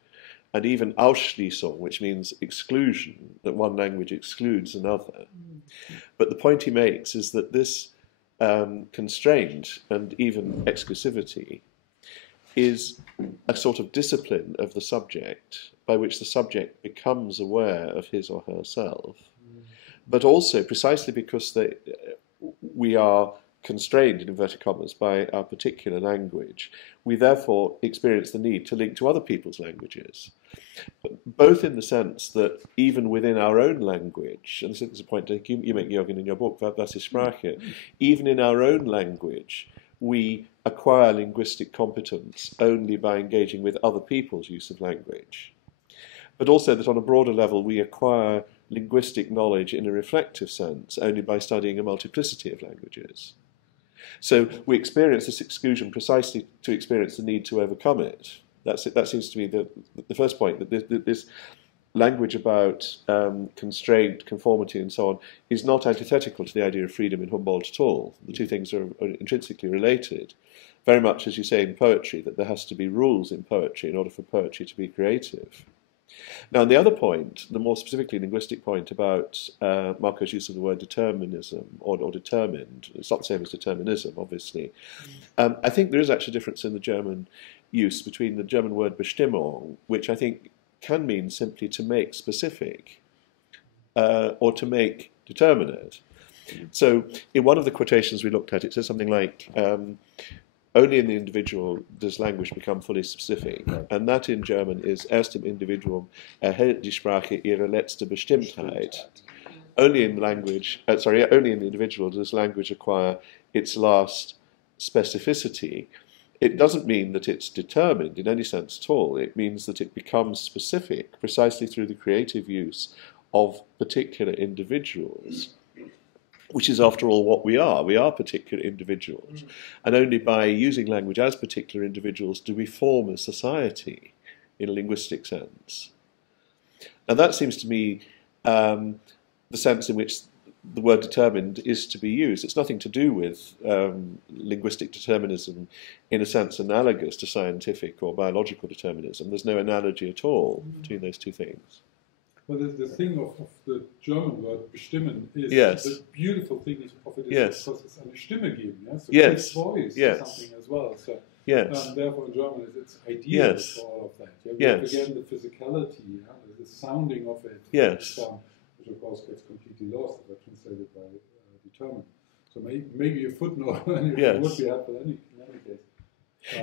and even Ausschließung, which means exclusion, that one language excludes another. But the point he makes is that this constraint and even exclusivity is a sort of discipline of the subject by which the subject becomes aware of his or herself, but also precisely because we are constrained, in inverted commas, by our particular language, we therefore experience the need to link to other people's languages, both in the sense that even within our own language, and this is a point you make, Jürgen, in your book, Was ist Sprache, even in our own language, we acquire linguistic competence only by engaging with other people's use of language. But also that on a broader level, we acquire linguistic knowledge in a reflective sense only by studying a multiplicity of languages. So we experience this exclusion precisely to experience the need to overcome it. That seems to me the first point, that this language about constraint, conformity, and so on is not antithetical to the idea of freedom in Humboldt at all. The two things are intrinsically related. Very much, as you say in poetry, that there has to be rules in poetry in order for poetry to be creative. Now, the other point, the more specifically linguistic point about Marco's use of the word determinism or determined, it's not the same as determinism, obviously. I think there is actually a difference in the German use between the German word Bestimmung, which I think can mean simply to make specific, or to make determinate. So in one of the quotations we looked at, it says something like, only in the individual does language become fully specific. And that in German is erst im Individuum erhält die Sprache ihre letzte Bestimmtheit. Only in only in the individual does language acquire its last specificity. It doesn't mean that it's determined in any sense at all. It means that it becomes specific precisely through the creative use of particular individuals, which is, after all, what we are. We are particular individuals. And only by using language as particular individuals do we form a society in a linguistic sense. And that seems to me the sense in which the word determined is to be used. It's nothing to do with linguistic determinism in a sense analogous to scientific or biological determinism. There's no analogy at all between those two things. Well, the thing of the German word bestimmen is, the beautiful thing of it is because it's eine Stimme geben, so it's voice or something as well. So therefore in German it's ideal for all of that. We have again the physicality, the sounding of it, which of course gets completely lost if I translate it by determined. So maybe a footnote would be helpful in any case.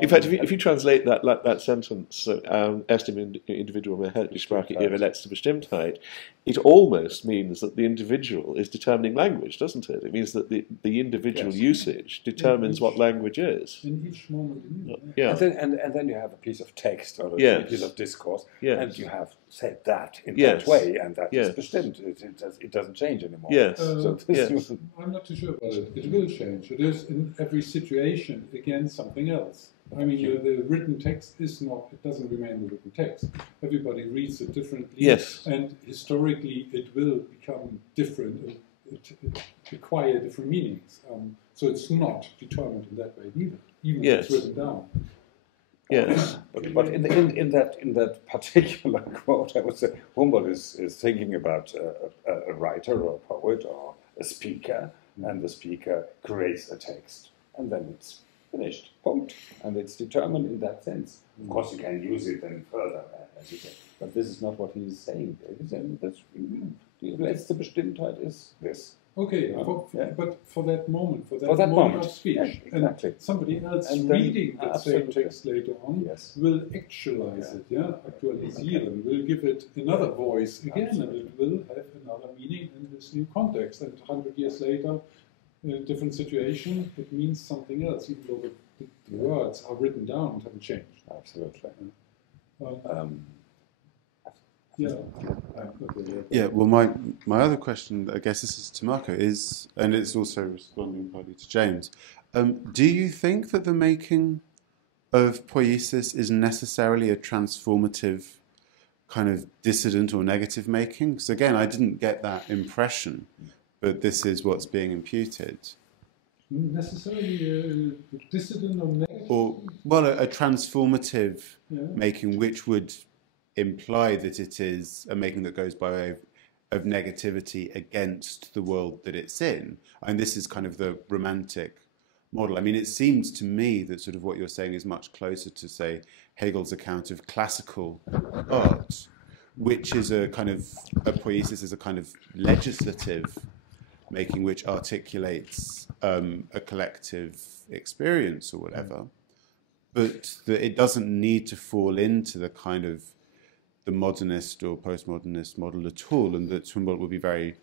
In fact, if you translate that sentence, erst im Individuum erhält die Sprache ihre letzte Bestimmtheit, it almost means that the individual is determining language, doesn't it? It means that the individual usage determines what language is. In each moment. And then you have a piece of text or a piece of discourse, and you have said that in that way, and that is bestimmt. It doesn't change anymore. I'm not too sure about it. It will change. It is in every situation against something else. I mean, the written text is not, it doesn't remain the written text. Everybody reads it differently. And historically, it will become different. It acquire different meanings. So it's not determined in that way either, even if it's written down. But in that particular quote, I would say Humboldt is thinking about a writer or a poet or a speaker, and the speaker creates a text, and then it's finished, point, and it's determined in that sense. Of course, you can use it then further, as you say, but this is not what he's saying. He's saying die letzte Bestimmtheit is this. Okay, but for that moment, for that moment of speech, and somebody else reading that same text later on will actualize it, aktualisieren, will give it another voice again, and it will have another meaning in this new context. And 100 years later, in a different situation, it means something else, even though the words are written down and haven't changed. Absolutely. Well, my other question, I guess this is to Marco, is, and it's also responding partly to James, do you think that the making of poiesis is necessarily a transformative kind of dissident or negative making? Because again, I didn't get that impression, but this is what's being imputed. Necessarily dissident or negative? Or, well, a transformative making, which would imply that it is a making that goes by way of negativity against the world that it's in. And this is kind of the romantic model. I mean, it seems to me that sort of what you're saying is much closer to, say, Hegel's account of classical art, which is a kind of, a poiesis is a kind of legislative making which articulates a collective experience or whatever, but that it doesn't need to fall into the kind of the modernist or postmodernist model at all, and that Humboldt would be very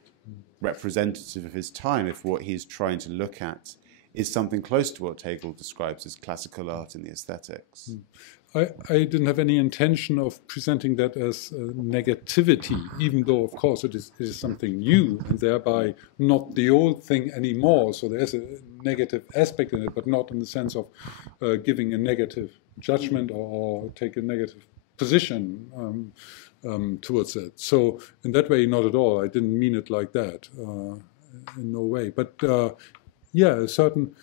representative of his time if what he's trying to look at is something close to what Hegel describes as classical art in the aesthetics. I didn't have any intention of presenting that as negativity, even though, of course, it is something new and thereby not the old thing anymore. So there's a negative aspect in it, but not in the sense of giving a negative judgment or take a negative position towards it. So in that way, not at all. I didn't mean it like that, in no way. But a certain...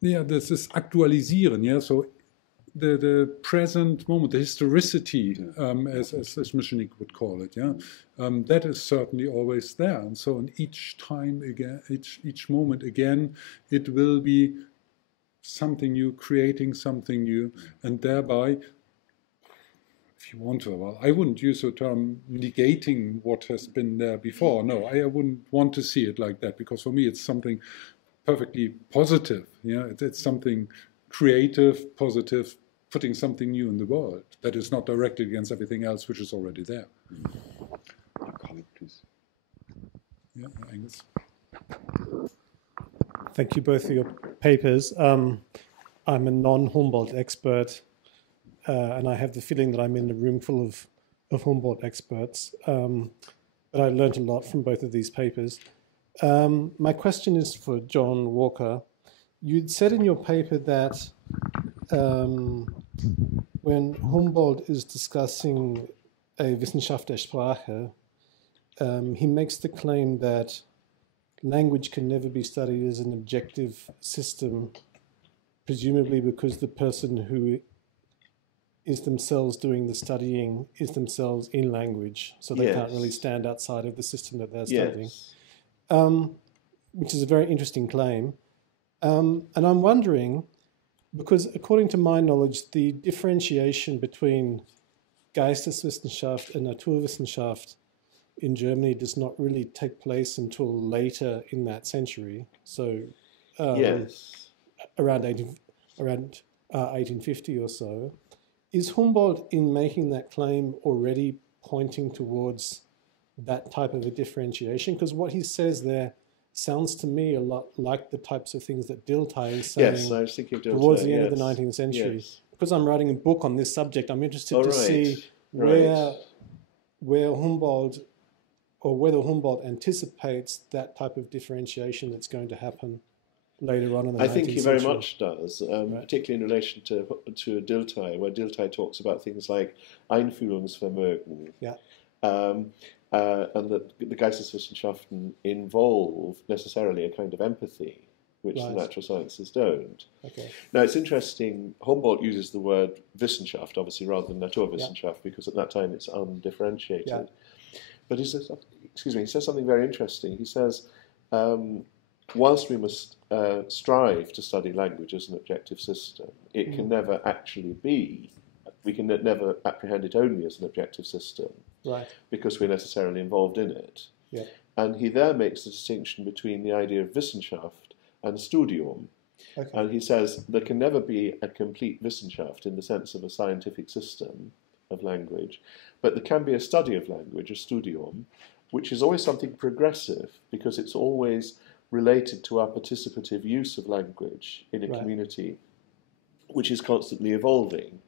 there's this aktualisieren, so the present moment, the historicity, as Michenik would call it, that is certainly always there. And so in each time again, each moment again, it will be something new, creating something new, and thereby, if you want to, well, I wouldn't use the term negating what has been there before. No, I wouldn't want to see it like that, because for me it's something perfectly positive. It's something creative, positive, putting something new in the world that is not directed against everything else which is already there. Colleague, please. Yeah, Angus. Thank you both for your papers. I'm a non-Humboldt expert, and I have the feeling that I'm in a room full of Humboldt experts. But I learned a lot from both of these papers. My question is for John Walker. You'd said in your paper that when Humboldt is discussing a Wissenschaft der Sprache, he makes the claim that language can never be studied as an objective system, presumably because the person who is themselves doing the studying is themselves in language, so they can't really stand outside of the system that they're studying, which is a very interesting claim. And I'm wondering, because according to my knowledge, the differentiation between Geisteswissenschaft and Naturwissenschaft in Germany does not really take place until later in that century. So around 1850 or so. Is Humboldt, in making that claim, already pointing towards that type of a differentiation? Because what he says there sounds to me a lot like the types of things that Dilthey is saying. Yes, I was thinking of Dilthey, towards the end of the 19th century. Yes. Because I'm writing a book on this subject, I'm interested to see where Humboldt, or whether Humboldt anticipates that type of differentiation that's going to happen later on in the 19th century. I think he very much does, particularly in relation to Dilthey, where Dilthey talks about things like Einfühlungsvermögen, and that the Geisteswissenschaften involve necessarily a kind of empathy, which the natural sciences don't. Okay. Now, it's interesting, Humboldt uses the word Wissenschaft, obviously, rather than Naturwissenschaft, because at that time it's undifferentiated. Yeah. But he says, he says something very interesting. He says, whilst we must strive to study language as an objective system, it can never actually be, we can never apprehend it only as an objective system, because we're necessarily involved in it. Yeah. And he there makes the distinction between the idea of Wissenschaft and Studium. Okay. And he says there can never be a complete Wissenschaft in the sense of a scientific system of language, but there can be a study of language, a Studium, which is always something progressive, because it's always related to our participative use of language in a community, which is constantly evolving.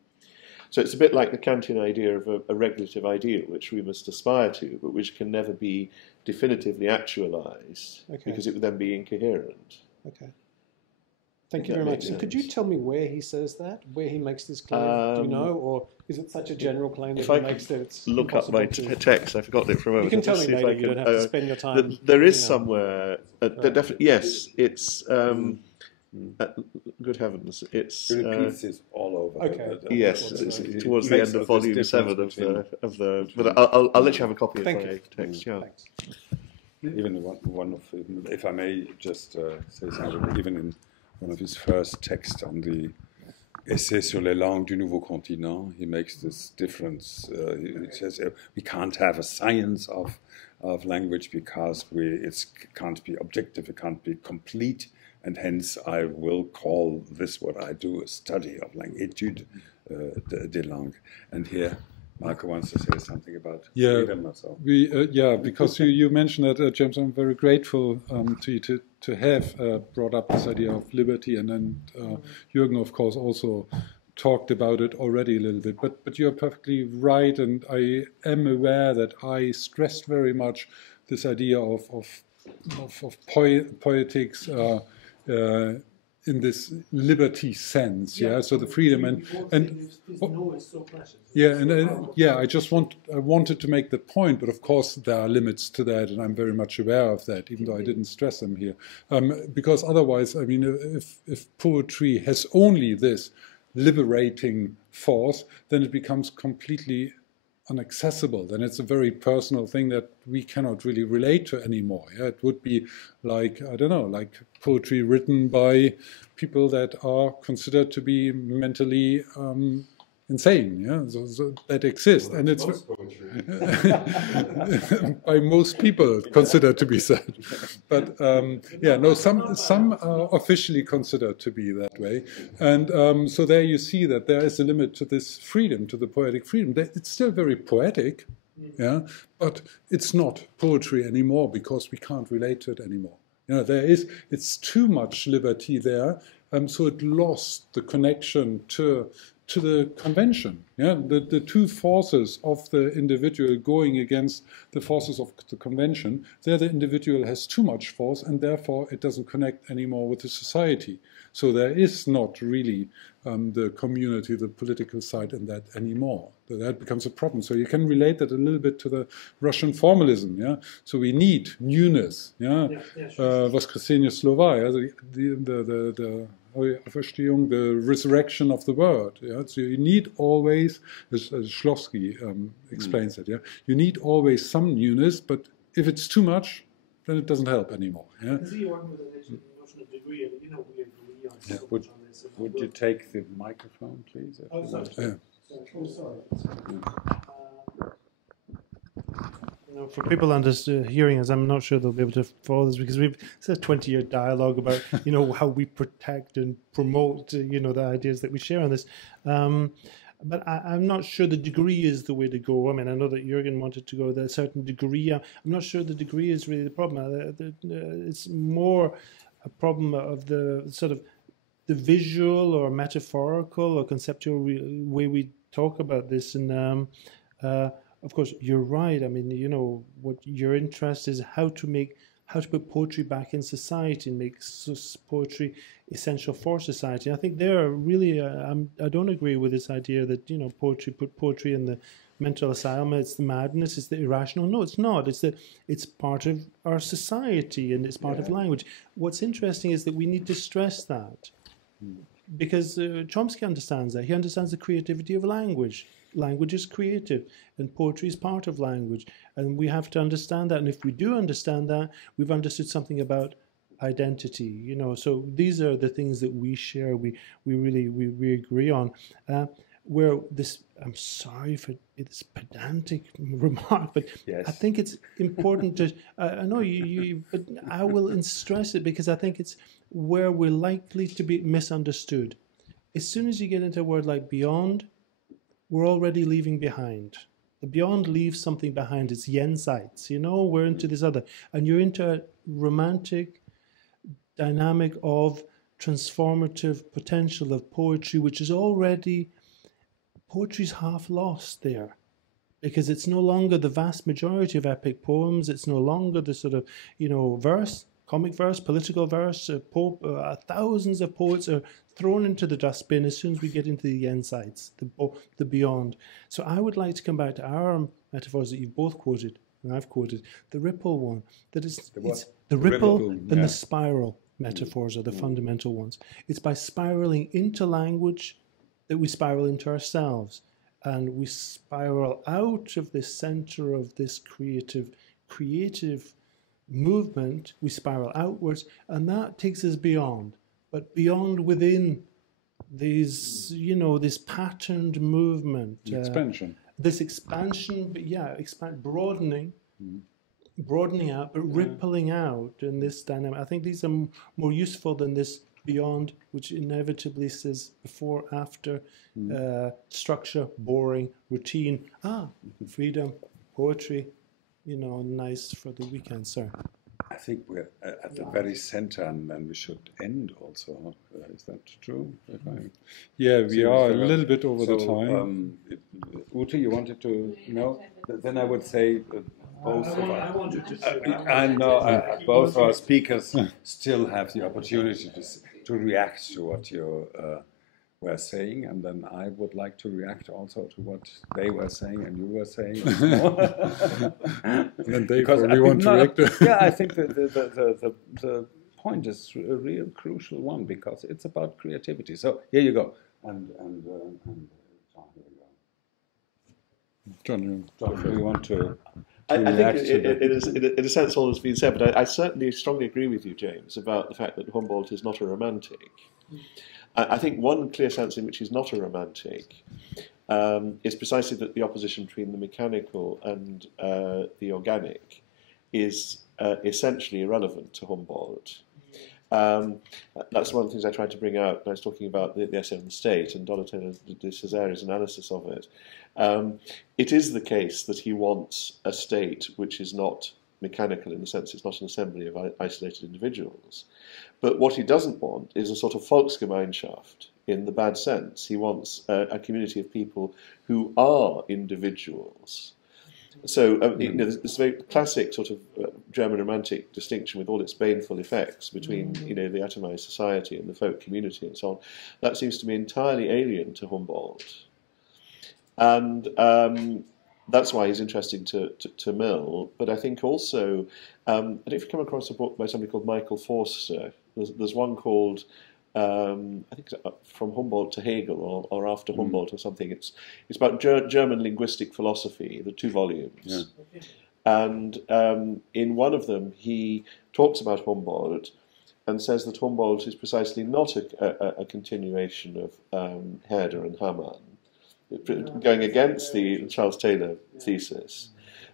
So it's a bit like the Kantian idea of a regulative ideal, which we must aspire to, but which can never be definitively actualized, because it would then be incoherent. Okay. Thank you very much. And could you tell me where he says that, where he makes this claim? Do you know, or is it such a general claim that he makes that it's look up my text? I forgot it for a moment. You can tell me later. You don't have to spend your time. There is somewhere. Definitely, yes. It's good heavens! It's pieces all over. Okay. Yes, it's towards the end of volume 7 of the. But I'll let you have a copy of my text. Yeah. Even one of, if I may just say something, even in one of his first texts on the Essai sur les langues du nouveau continent, he makes this difference. He says we can't have a science of language because it can't be objective, it can't be complete, and hence I will call this what I do a study of language, étude des langues. And here Marco wants to say something about freedom or so. Because you mentioned that, James. I'm very grateful to you to have brought up this idea of liberty, and then Jürgen, of course, also talked about it already a little bit. But you're perfectly right, and I am aware that I stressed very much this idea of poetics in this liberty sense, so the freedom and I wanted to make the point, but of course there are limits to that, and I'm very much aware of that, even though I didn't stress them here, because otherwise, I mean, if poetry has only this liberating force, then it becomes completely inaccessible. Then it's a very personal thing that we cannot really relate to anymore. Yeah? It would be like, I don't know, like poetry written by people that are considered to be mentally insane, yeah, so that exist, and it's by most people considered to be so. But yeah, no, some are officially considered to be that way, and so there you see that there is a limit to this freedom, to the poetic freedom. It's still very poetic, yeah, but it's not poetry anymore because we can't relate to it anymore. You know, it's too much liberty there, so it lost the connection to the convention. Yeah, the two forces of the individual going against the forces of the convention, there the individual has too much force, and therefore it doesn't connect anymore with the society. So there is not really the community, the political side in that anymore. That becomes a problem. So you can relate that a little bit to the Russian formalism. Yeah. So we need newness. Yeah. Воскресение слова. The resurrection of the word. Yeah? So you need always, as Shklovsky explains it, yeah? You need always some newness, but if it's too much, then it doesn't help anymore. Yeah? Would you take the microphone, please? Oh, sorry. Yeah. Oh, sorry. For people hearing us, I'm not sure they'll be able to follow this because it's a 20-year dialogue about how we protect and promote the ideas that we share on this. But I'm not sure the degree is the way to go. I mean, I know that Jürgen wanted to go to a certain degree. I'm not sure the degree is really the problem. It's more a problem of the sort of the visual or metaphorical or conceptual way we talk about this. And of course, you're right. I mean, what your interest is how to put poetry back in society and make poetry essential for society. I think there really, I don't agree with this idea that put poetry in the mental asylum. It's the madness. It's the irrational. No, it's not. It's part of our society and it's part of language. What's interesting is that we need to stress that because Chomsky understands that. He understands the creativity of language. Language is creative, and poetry is part of language, and we have to understand that. And if we do understand that, we've understood something about identity. So these are the things that we share. We agree on. Where this, I'm sorry for this pedantic remark, but yes. I think it's important to. I know you, but I will stress it because I think it's where we're likely to be misunderstood. As soon as you get into a word like beyond, we're already leaving behind. The beyond leaves something behind. It's jenseits, we're into this other. And you're into a romantic dynamic of transformative potential of poetry, which is already, poetry's half lost there. Because it's no longer the vast majority of epic poems. It's no longer the sort of, verse, comic verse, political verse. Thousands of poets are thrown into the dustbin as soon as we get into the jenseits, the beyond. So I would like to come back to our metaphors that you've both quoted, and I've quoted, the ripple one. It's the ripple and the spiral metaphors are the fundamental ones. It's by spiraling into language that we spiral into ourselves. And we spiral out of the center of this creative movement, we spiral outwards, and that takes us beyond. But beyond within these, this patterned movement. Expansion. This expansion, broadening out, but rippling out in this dynamic. I think these are more useful than this beyond, which inevitably says before, after, structure, boring, routine. Freedom, poetry, nice for the weekend, sir. I think we're at the very center, and then we should end also. Is that true? Yeah, we are a little bit over the time. Ute, you wanted to know? Then I would say both of us. I wanted to say I know both our speakers still have the opportunity to react to what you were saying, and then I would like to react also to what they were saying and you were saying. And then they probably want to react. Yeah, I think the point is a real crucial one because it's about creativity. So here you go. And John, do you want to? I think in a sense all has been said, but I certainly strongly agree with you, James, about the fact that Humboldt is not a romantic. I think one clear sense in which he's not a romantic is precisely that the opposition between the mechanical and the organic is essentially irrelevant to Humboldt. That's one of the things I tried to bring out when I was talking about the essay on the state and Donatello de Cesare's analysis of it. It is the case that he wants a state which is not mechanical in the sense it's not an assembly of isolated individuals. But what he doesn't want is a sort of Volksgemeinschaft in the bad sense. He wants a community of people who are individuals. So this very classic sort of German Romantic distinction with all its baneful effects between the atomized society and the folk community and so on, that seems to be entirely alien to Humboldt. And that's why he's interesting to Mill. But I think also, I don't know if you come across a book by somebody called Michael Forster. There's one called, I think it's From Humboldt to Hegel, or After Humboldt or something. It's about German linguistic philosophy, the 2 volumes. Yeah. And in one of them, he talks about Humboldt and says that Humboldt is precisely not a continuation of Herder and Hamann, going against the Charles Taylor thesis,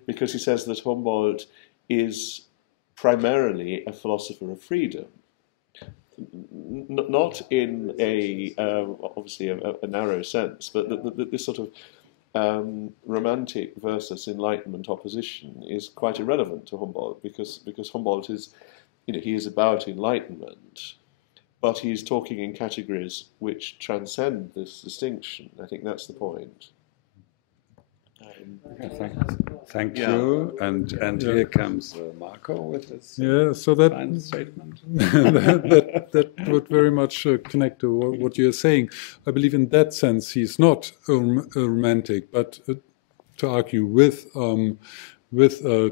because he says that Humboldt is primarily a philosopher of freedom, not in obviously a narrow sense, but this sort of romantic versus Enlightenment opposition is quite irrelevant to Humboldt, because Humboldt is, he is about Enlightenment, but he's talking in categories which transcend this distinction. I think that's the point. Thank you. And here comes Marco with his final statement. that would very much connect to what you're saying. I believe in that sense he's not a romantic, but to argue with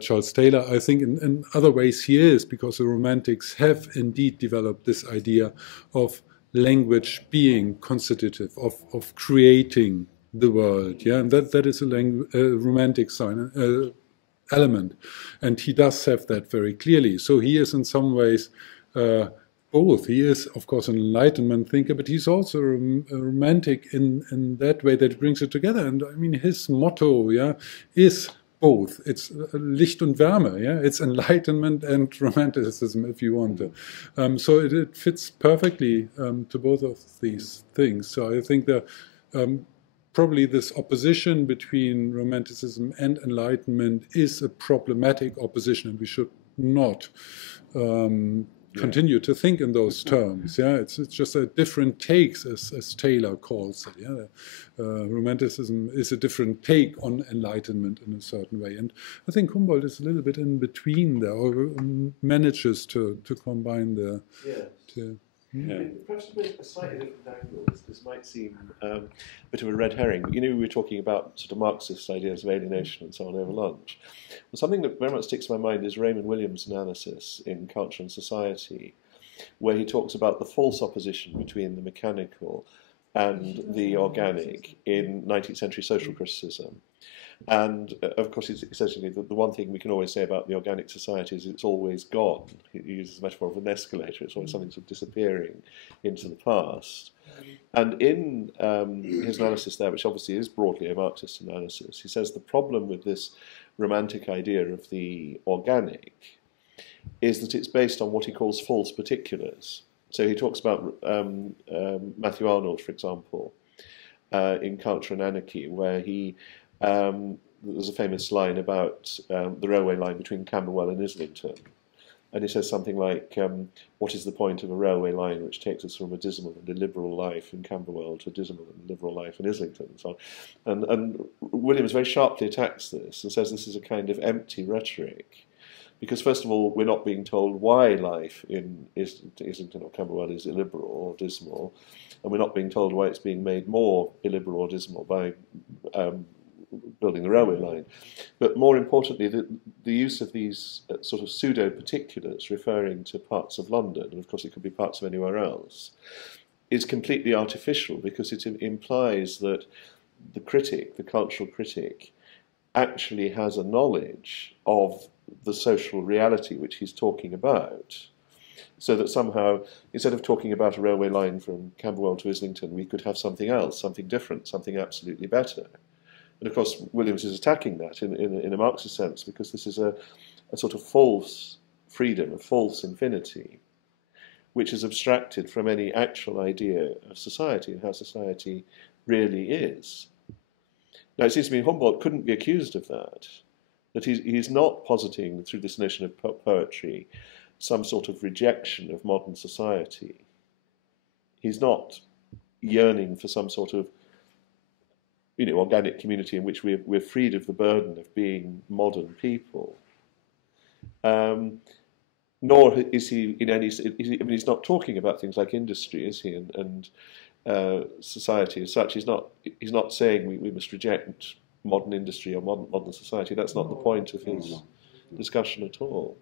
Charles Taylor, I think in other ways he is, because the Romantics have indeed developed this idea of language being constitutive, of creating the world, and that is a Romantic element, and he does have that very clearly. So he is in some ways both. He is, of course, an Enlightenment thinker, but he's also a Romantic in that way that brings it together. And I mean, his motto, is both. It's Licht und Wärme, It's Enlightenment and Romanticism, if you want to. So it fits perfectly to both of these things. So I think that probably this opposition between Romanticism and Enlightenment is a problematic opposition, and we should not continue to think in those terms. It's just a different takes, as Taylor calls it. Romanticism is a different take on Enlightenment in a certain way, and I think Humboldt is a little bit in between there, or manages to combine the. Perhaps with a slightly different angle, this might seem a bit of a red herring. But, we were talking about sort of Marxist ideas of alienation and so on over lunch. Well, something that very much sticks in my mind is Raymond Williams' analysis in Culture and Society, where he talks about the false opposition between the mechanical and the organic in 19th century social criticism. And of course, it's essentially the one thing we can always say about the organic society is it's always gone. He uses the metaphor of an escalator. It's always something sort of disappearing into the past. And in his analysis there, which obviously is broadly a Marxist analysis, he says the problem with this romantic idea of the organic is that it's based on what he calls false particulars. So he talks about Matthew Arnold, for example, in Culture and Anarchy, where he there's a famous line about the railway line between Camberwell and Islington, and he says something like, what is the point of a railway line which takes us from a dismal and illiberal life in Camberwell to a dismal and liberal life in Islington, and so on. And Williams very sharply attacks this and says this is a kind of empty rhetoric, because first of all, we're not being told why life in Islington or Camberwell is illiberal or dismal, and we're not being told why it's being made more illiberal or dismal by building the railway line. But more importantly, the use of these sort of pseudo-particulars referring to parts of London, and of course it could be parts of anywhere else, is completely artificial, because it implies that the critic, the cultural critic, actually has a knowledge of the social reality which he's talking about, so that somehow, instead of talking about a railway line from Camberwell to Islington, we could have something else, something different, something absolutely better. And of course, Williams is attacking that in a Marxist sense, because this is a sort of false freedom, a false infinity, which is abstracted from any actual idea of society and how society really is. Now, it seems to me Humboldt couldn't be accused of that he's not positing through this notion of poetry some sort of rejection of modern society. He's not yearning for some sort of organic community in which we're freed of the burden of being modern people. Nor is he in any. He's not talking about things like industry, is he? And society as such. He's not saying we must reject modern industry or modern society. That's not the point of his discussion at all.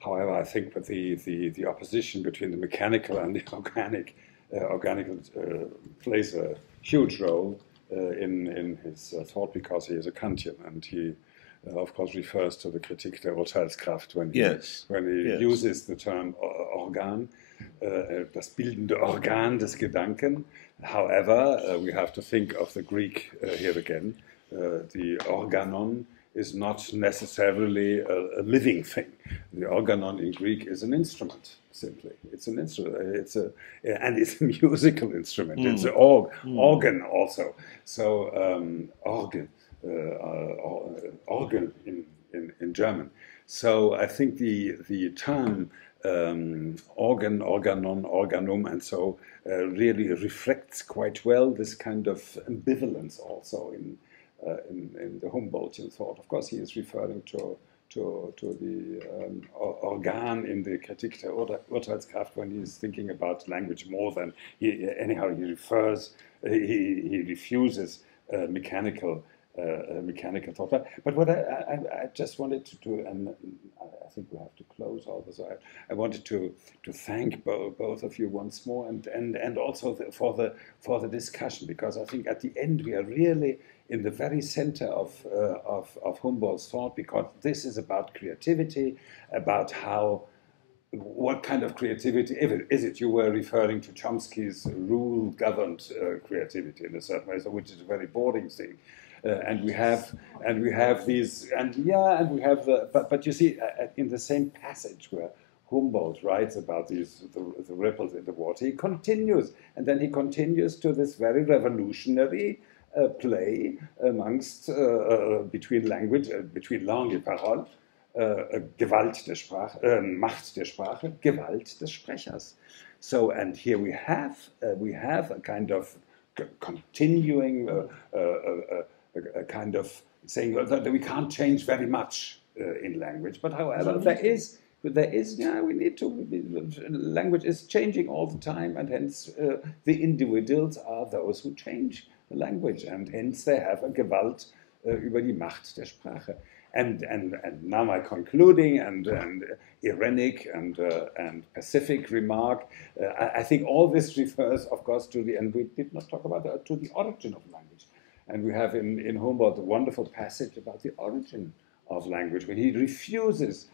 However, I think that the opposition between the mechanical and the organic plays a huge role in his thought, because he is a Kantian, and he of course refers to the Kritik der Urteilskraft when he uses the term Organ, das bildende Organ des Gedanken. However, we have to think of the Greek here again. The organon is not necessarily a living thing. The organon in Greek is an instrument, simply. It's an instrument. And it's a musical instrument. It's an organ also. So organ in German. So I think the term organ, organon, organum, and so really reflects quite well this kind of ambivalence also in the Humboldtian thought. Of course, he is referring to the organ in the Kritik der Urteilskraft when he's thinking about language more than he refuses mechanical thought. But what I just wanted to do, and I think we have to close all this. I wanted to thank both of you once more, and also for the discussion, because I think at the end we are really in the very center of Humboldt's thought, because this is about creativity, about what kind of creativity is it? You were referring to Chomsky's rule-governed creativity in a certain way, so which is a very boring thing. And we have these, but you see, in the same passage where Humboldt writes about the ripples in the water, he continues to this very revolutionary play amongst between language, between langue et parole, Gewalt der Sprache, Macht der Sprache, Gewalt des Sprechers. So, and here we have a kind of continuing. A kind of saying that we can't change very much in language, but however there is we need to. Language is changing all the time, and hence the individuals are those who change the language, and hence they have a Gewalt über die Macht der Sprache. And now my concluding and ironic and pacific remark. I think all this refers, of course, and we did not talk about to the origin of language. And we have in Humboldt a wonderful passage about the origin of language, when he refuses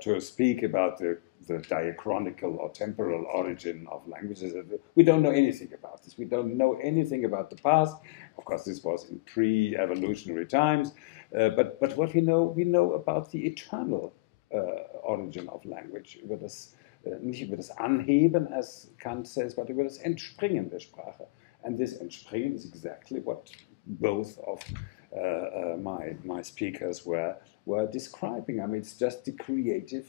to speak about the diachronical or temporal origin of languages. We don't know anything about this. We don't know anything about the past. Of course, this was in pre-evolutionary times. But what we know about the eternal origin of language, nicht über das Anheben, as Kant says, but über das Entspringen der Sprache. And this Entspringen is exactly what both of my speakers were describing. I mean, it's just the creative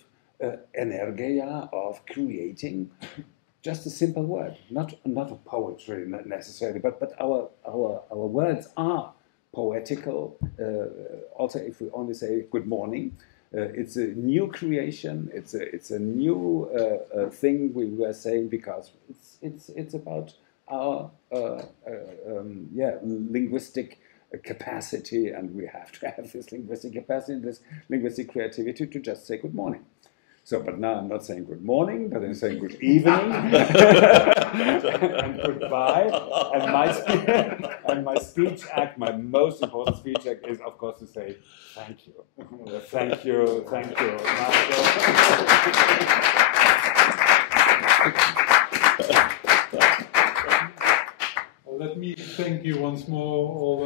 energia of creating just a simple word, not a poetry necessarily, but our words are poetical. Also, if we only say good morning, it's a new creation. It's a new thing we were saying, because it's about our linguistic capacity, and we have to have this linguistic capacity, this linguistic creativity to just say good morning. So, but now I'm not saying good morning, but I'm saying good evening and goodbye. And my speech act, my most important speech act is, of course, to say thank you. Thank you, thank you. Let me thank you once more, all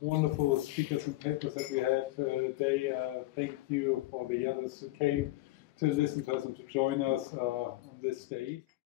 the wonderful speakers and papers that we had today. Thank you for the others who came to listen to us and to join us on this day.